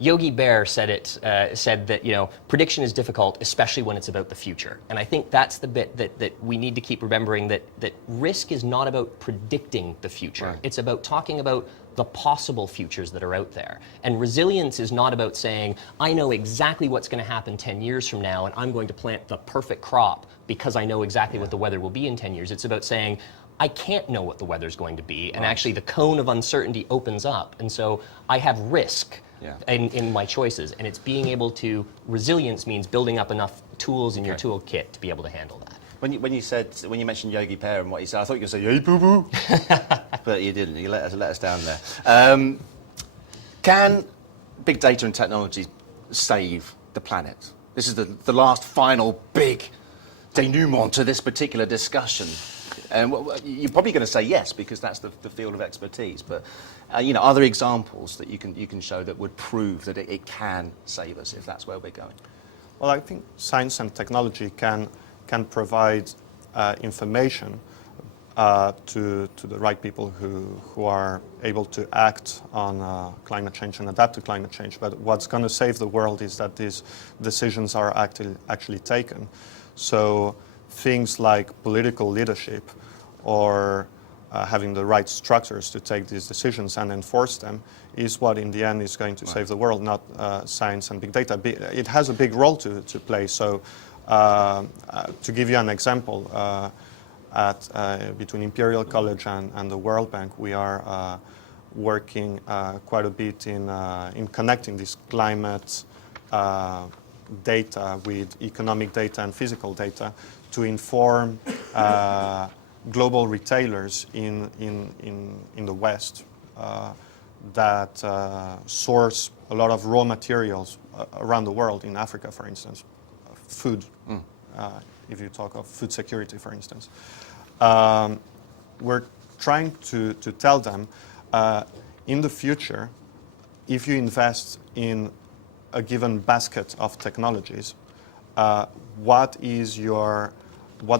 Yogi Bear said that, you know, prediction is difficult, especially when it's about the future. And I think that's the bit that we need to keep remembering, that risk is not about predicting the future. Right. It's about talking about the possible futures that are out there. And resilience is not about saying, I know exactly what's going to happen 10 years from now, and I'm going to plant the perfect crop because I know exactly what the weather will be in 10 years. It's about saying, I can't know what the weather's going to be, and actually the cone of uncertainty opens up, and so I have risk in my choices, and it's being able to, resilience means building up enough tools in your toolkit to be able to handle that. When you mentioned Yogi Bear and what he said, I thought you were going to say, "Hey, boo boo." but you didn't. You let us down there. Can big data and technology save the planet? This is the last final big denouement to this particular discussion. And you're probably going to say yes, because that's the field of expertise. But are there examples that you can show that would prove that it can save us if that's where we're going? Well, I think science and technology can provide information to the right people who are able to act on climate change and adapt to climate change. But what's going to save the world is that these decisions are actually taken. So things like political leadership or having the right structures to take these decisions and enforce them is what in the end is going to save the world, not science and big data. It has a big role to play. So to give you an example, between Imperial College and the World Bank, we are working quite a bit in connecting this climate data with economic data and physical data to inform global retailers in the West that source a lot of raw materials around the world, in Africa, for instance, food, if you talk of food security, for instance. We're trying to tell them, in the future, if you invest in a given basket of technologies, what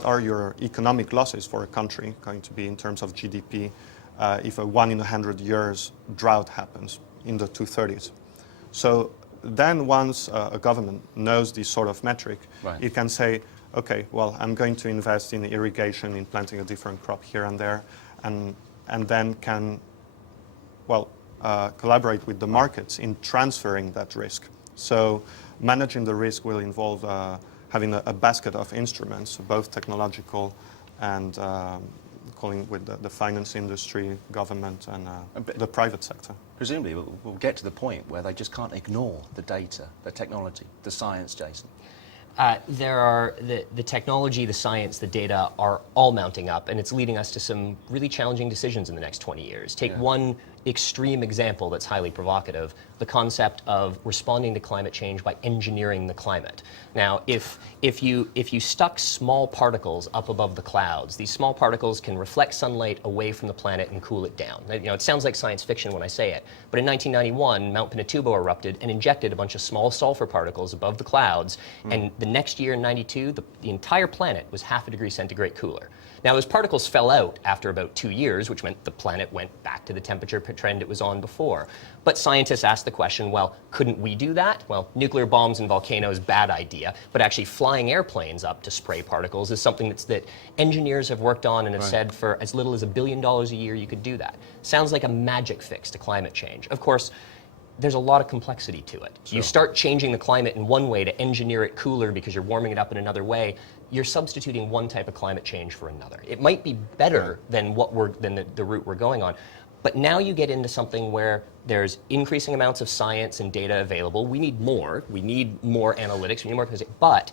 are your economic losses for a country going to be in terms of GDP if a 1 in 100 years drought happens in the 2030s? So then once a government knows this sort of metric, it can say, okay, well, I'm going to invest in irrigation, in planting a different crop here and there, and then can, well, collaborate with the markets in transferring that risk. So managing the risk will involve having a basket of instruments, both technological and calling with the finance industry, government, and the private sector. Presumably, we'll get to the point where they just can't ignore the data, the technology, the science, Jason. There are the technology, the science, the data are all mounting up, and it's leading us to some really challenging decisions in the next 20 years. Take one extreme example that's highly provocative, the concept of responding to climate change by engineering the climate. Now, if you stuck small particles up above the clouds, these small particles can reflect sunlight away from the planet and cool it down. It sounds like science fiction when I say it, but in 1991, Mount Pinatubo erupted and injected a bunch of small sulfur particles above the clouds, and the next year in 92, the entire planet was 0.5 degrees centigrade cooler. Now, those particles fell out after about 2 years, which meant the planet went back to the temperature trend it was on before. But scientists asked the question, well, couldn't we do that? Well, nuclear bombs and volcanoes, bad idea. But actually flying airplanes up to spray particles is something that engineers have worked on and have said for as little as $1 billion a year you could do that. Sounds like a magic fix to climate change. Of course, there's a lot of complexity to it. Sure. You start changing the climate in one way to engineer it cooler because you're warming it up in another way, you're substituting one type of climate change for another. It might be better than the route we're going on, but now you get into something where there's increasing amounts of science and data available. We need more. We need more analytics. We need more. But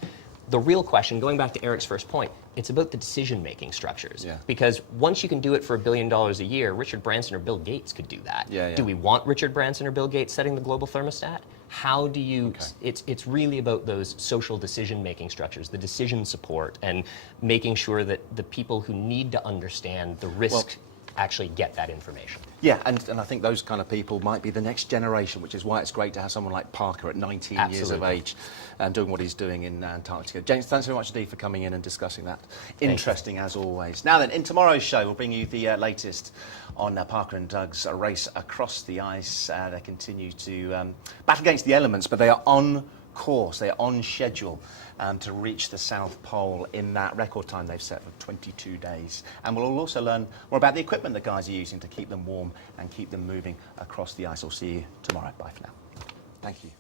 the real question, going back to Eric's first point, it's about the decision-making structures. Yeah. Because once you can do it for $1 billion a year, Richard Branson or Bill Gates could do that. Do we want Richard Branson or Bill Gates setting the global thermostat? How do you, it's really about those social decision-making structures, the decision support, and making sure that the people who need to understand the risk actually get that information. Yeah, and I think those kind of people might be the next generation, which is why it's great to have someone like Parker at 19 years of age and doing what he's doing in Antarctica. James, thanks very much indeed for coming in and discussing that. Interesting as always. Now then, in tomorrow's show, we'll bring you the latest on Parker and Doug's race across the ice. They continue to battle against the elements, but they are on course, they are on schedule to reach the South Pole in that record time they've set for 22 days. And we'll also learn more about the equipment the guys are using to keep them warm and keep them moving across the ice. We'll see you tomorrow. Bye for now. Thank you.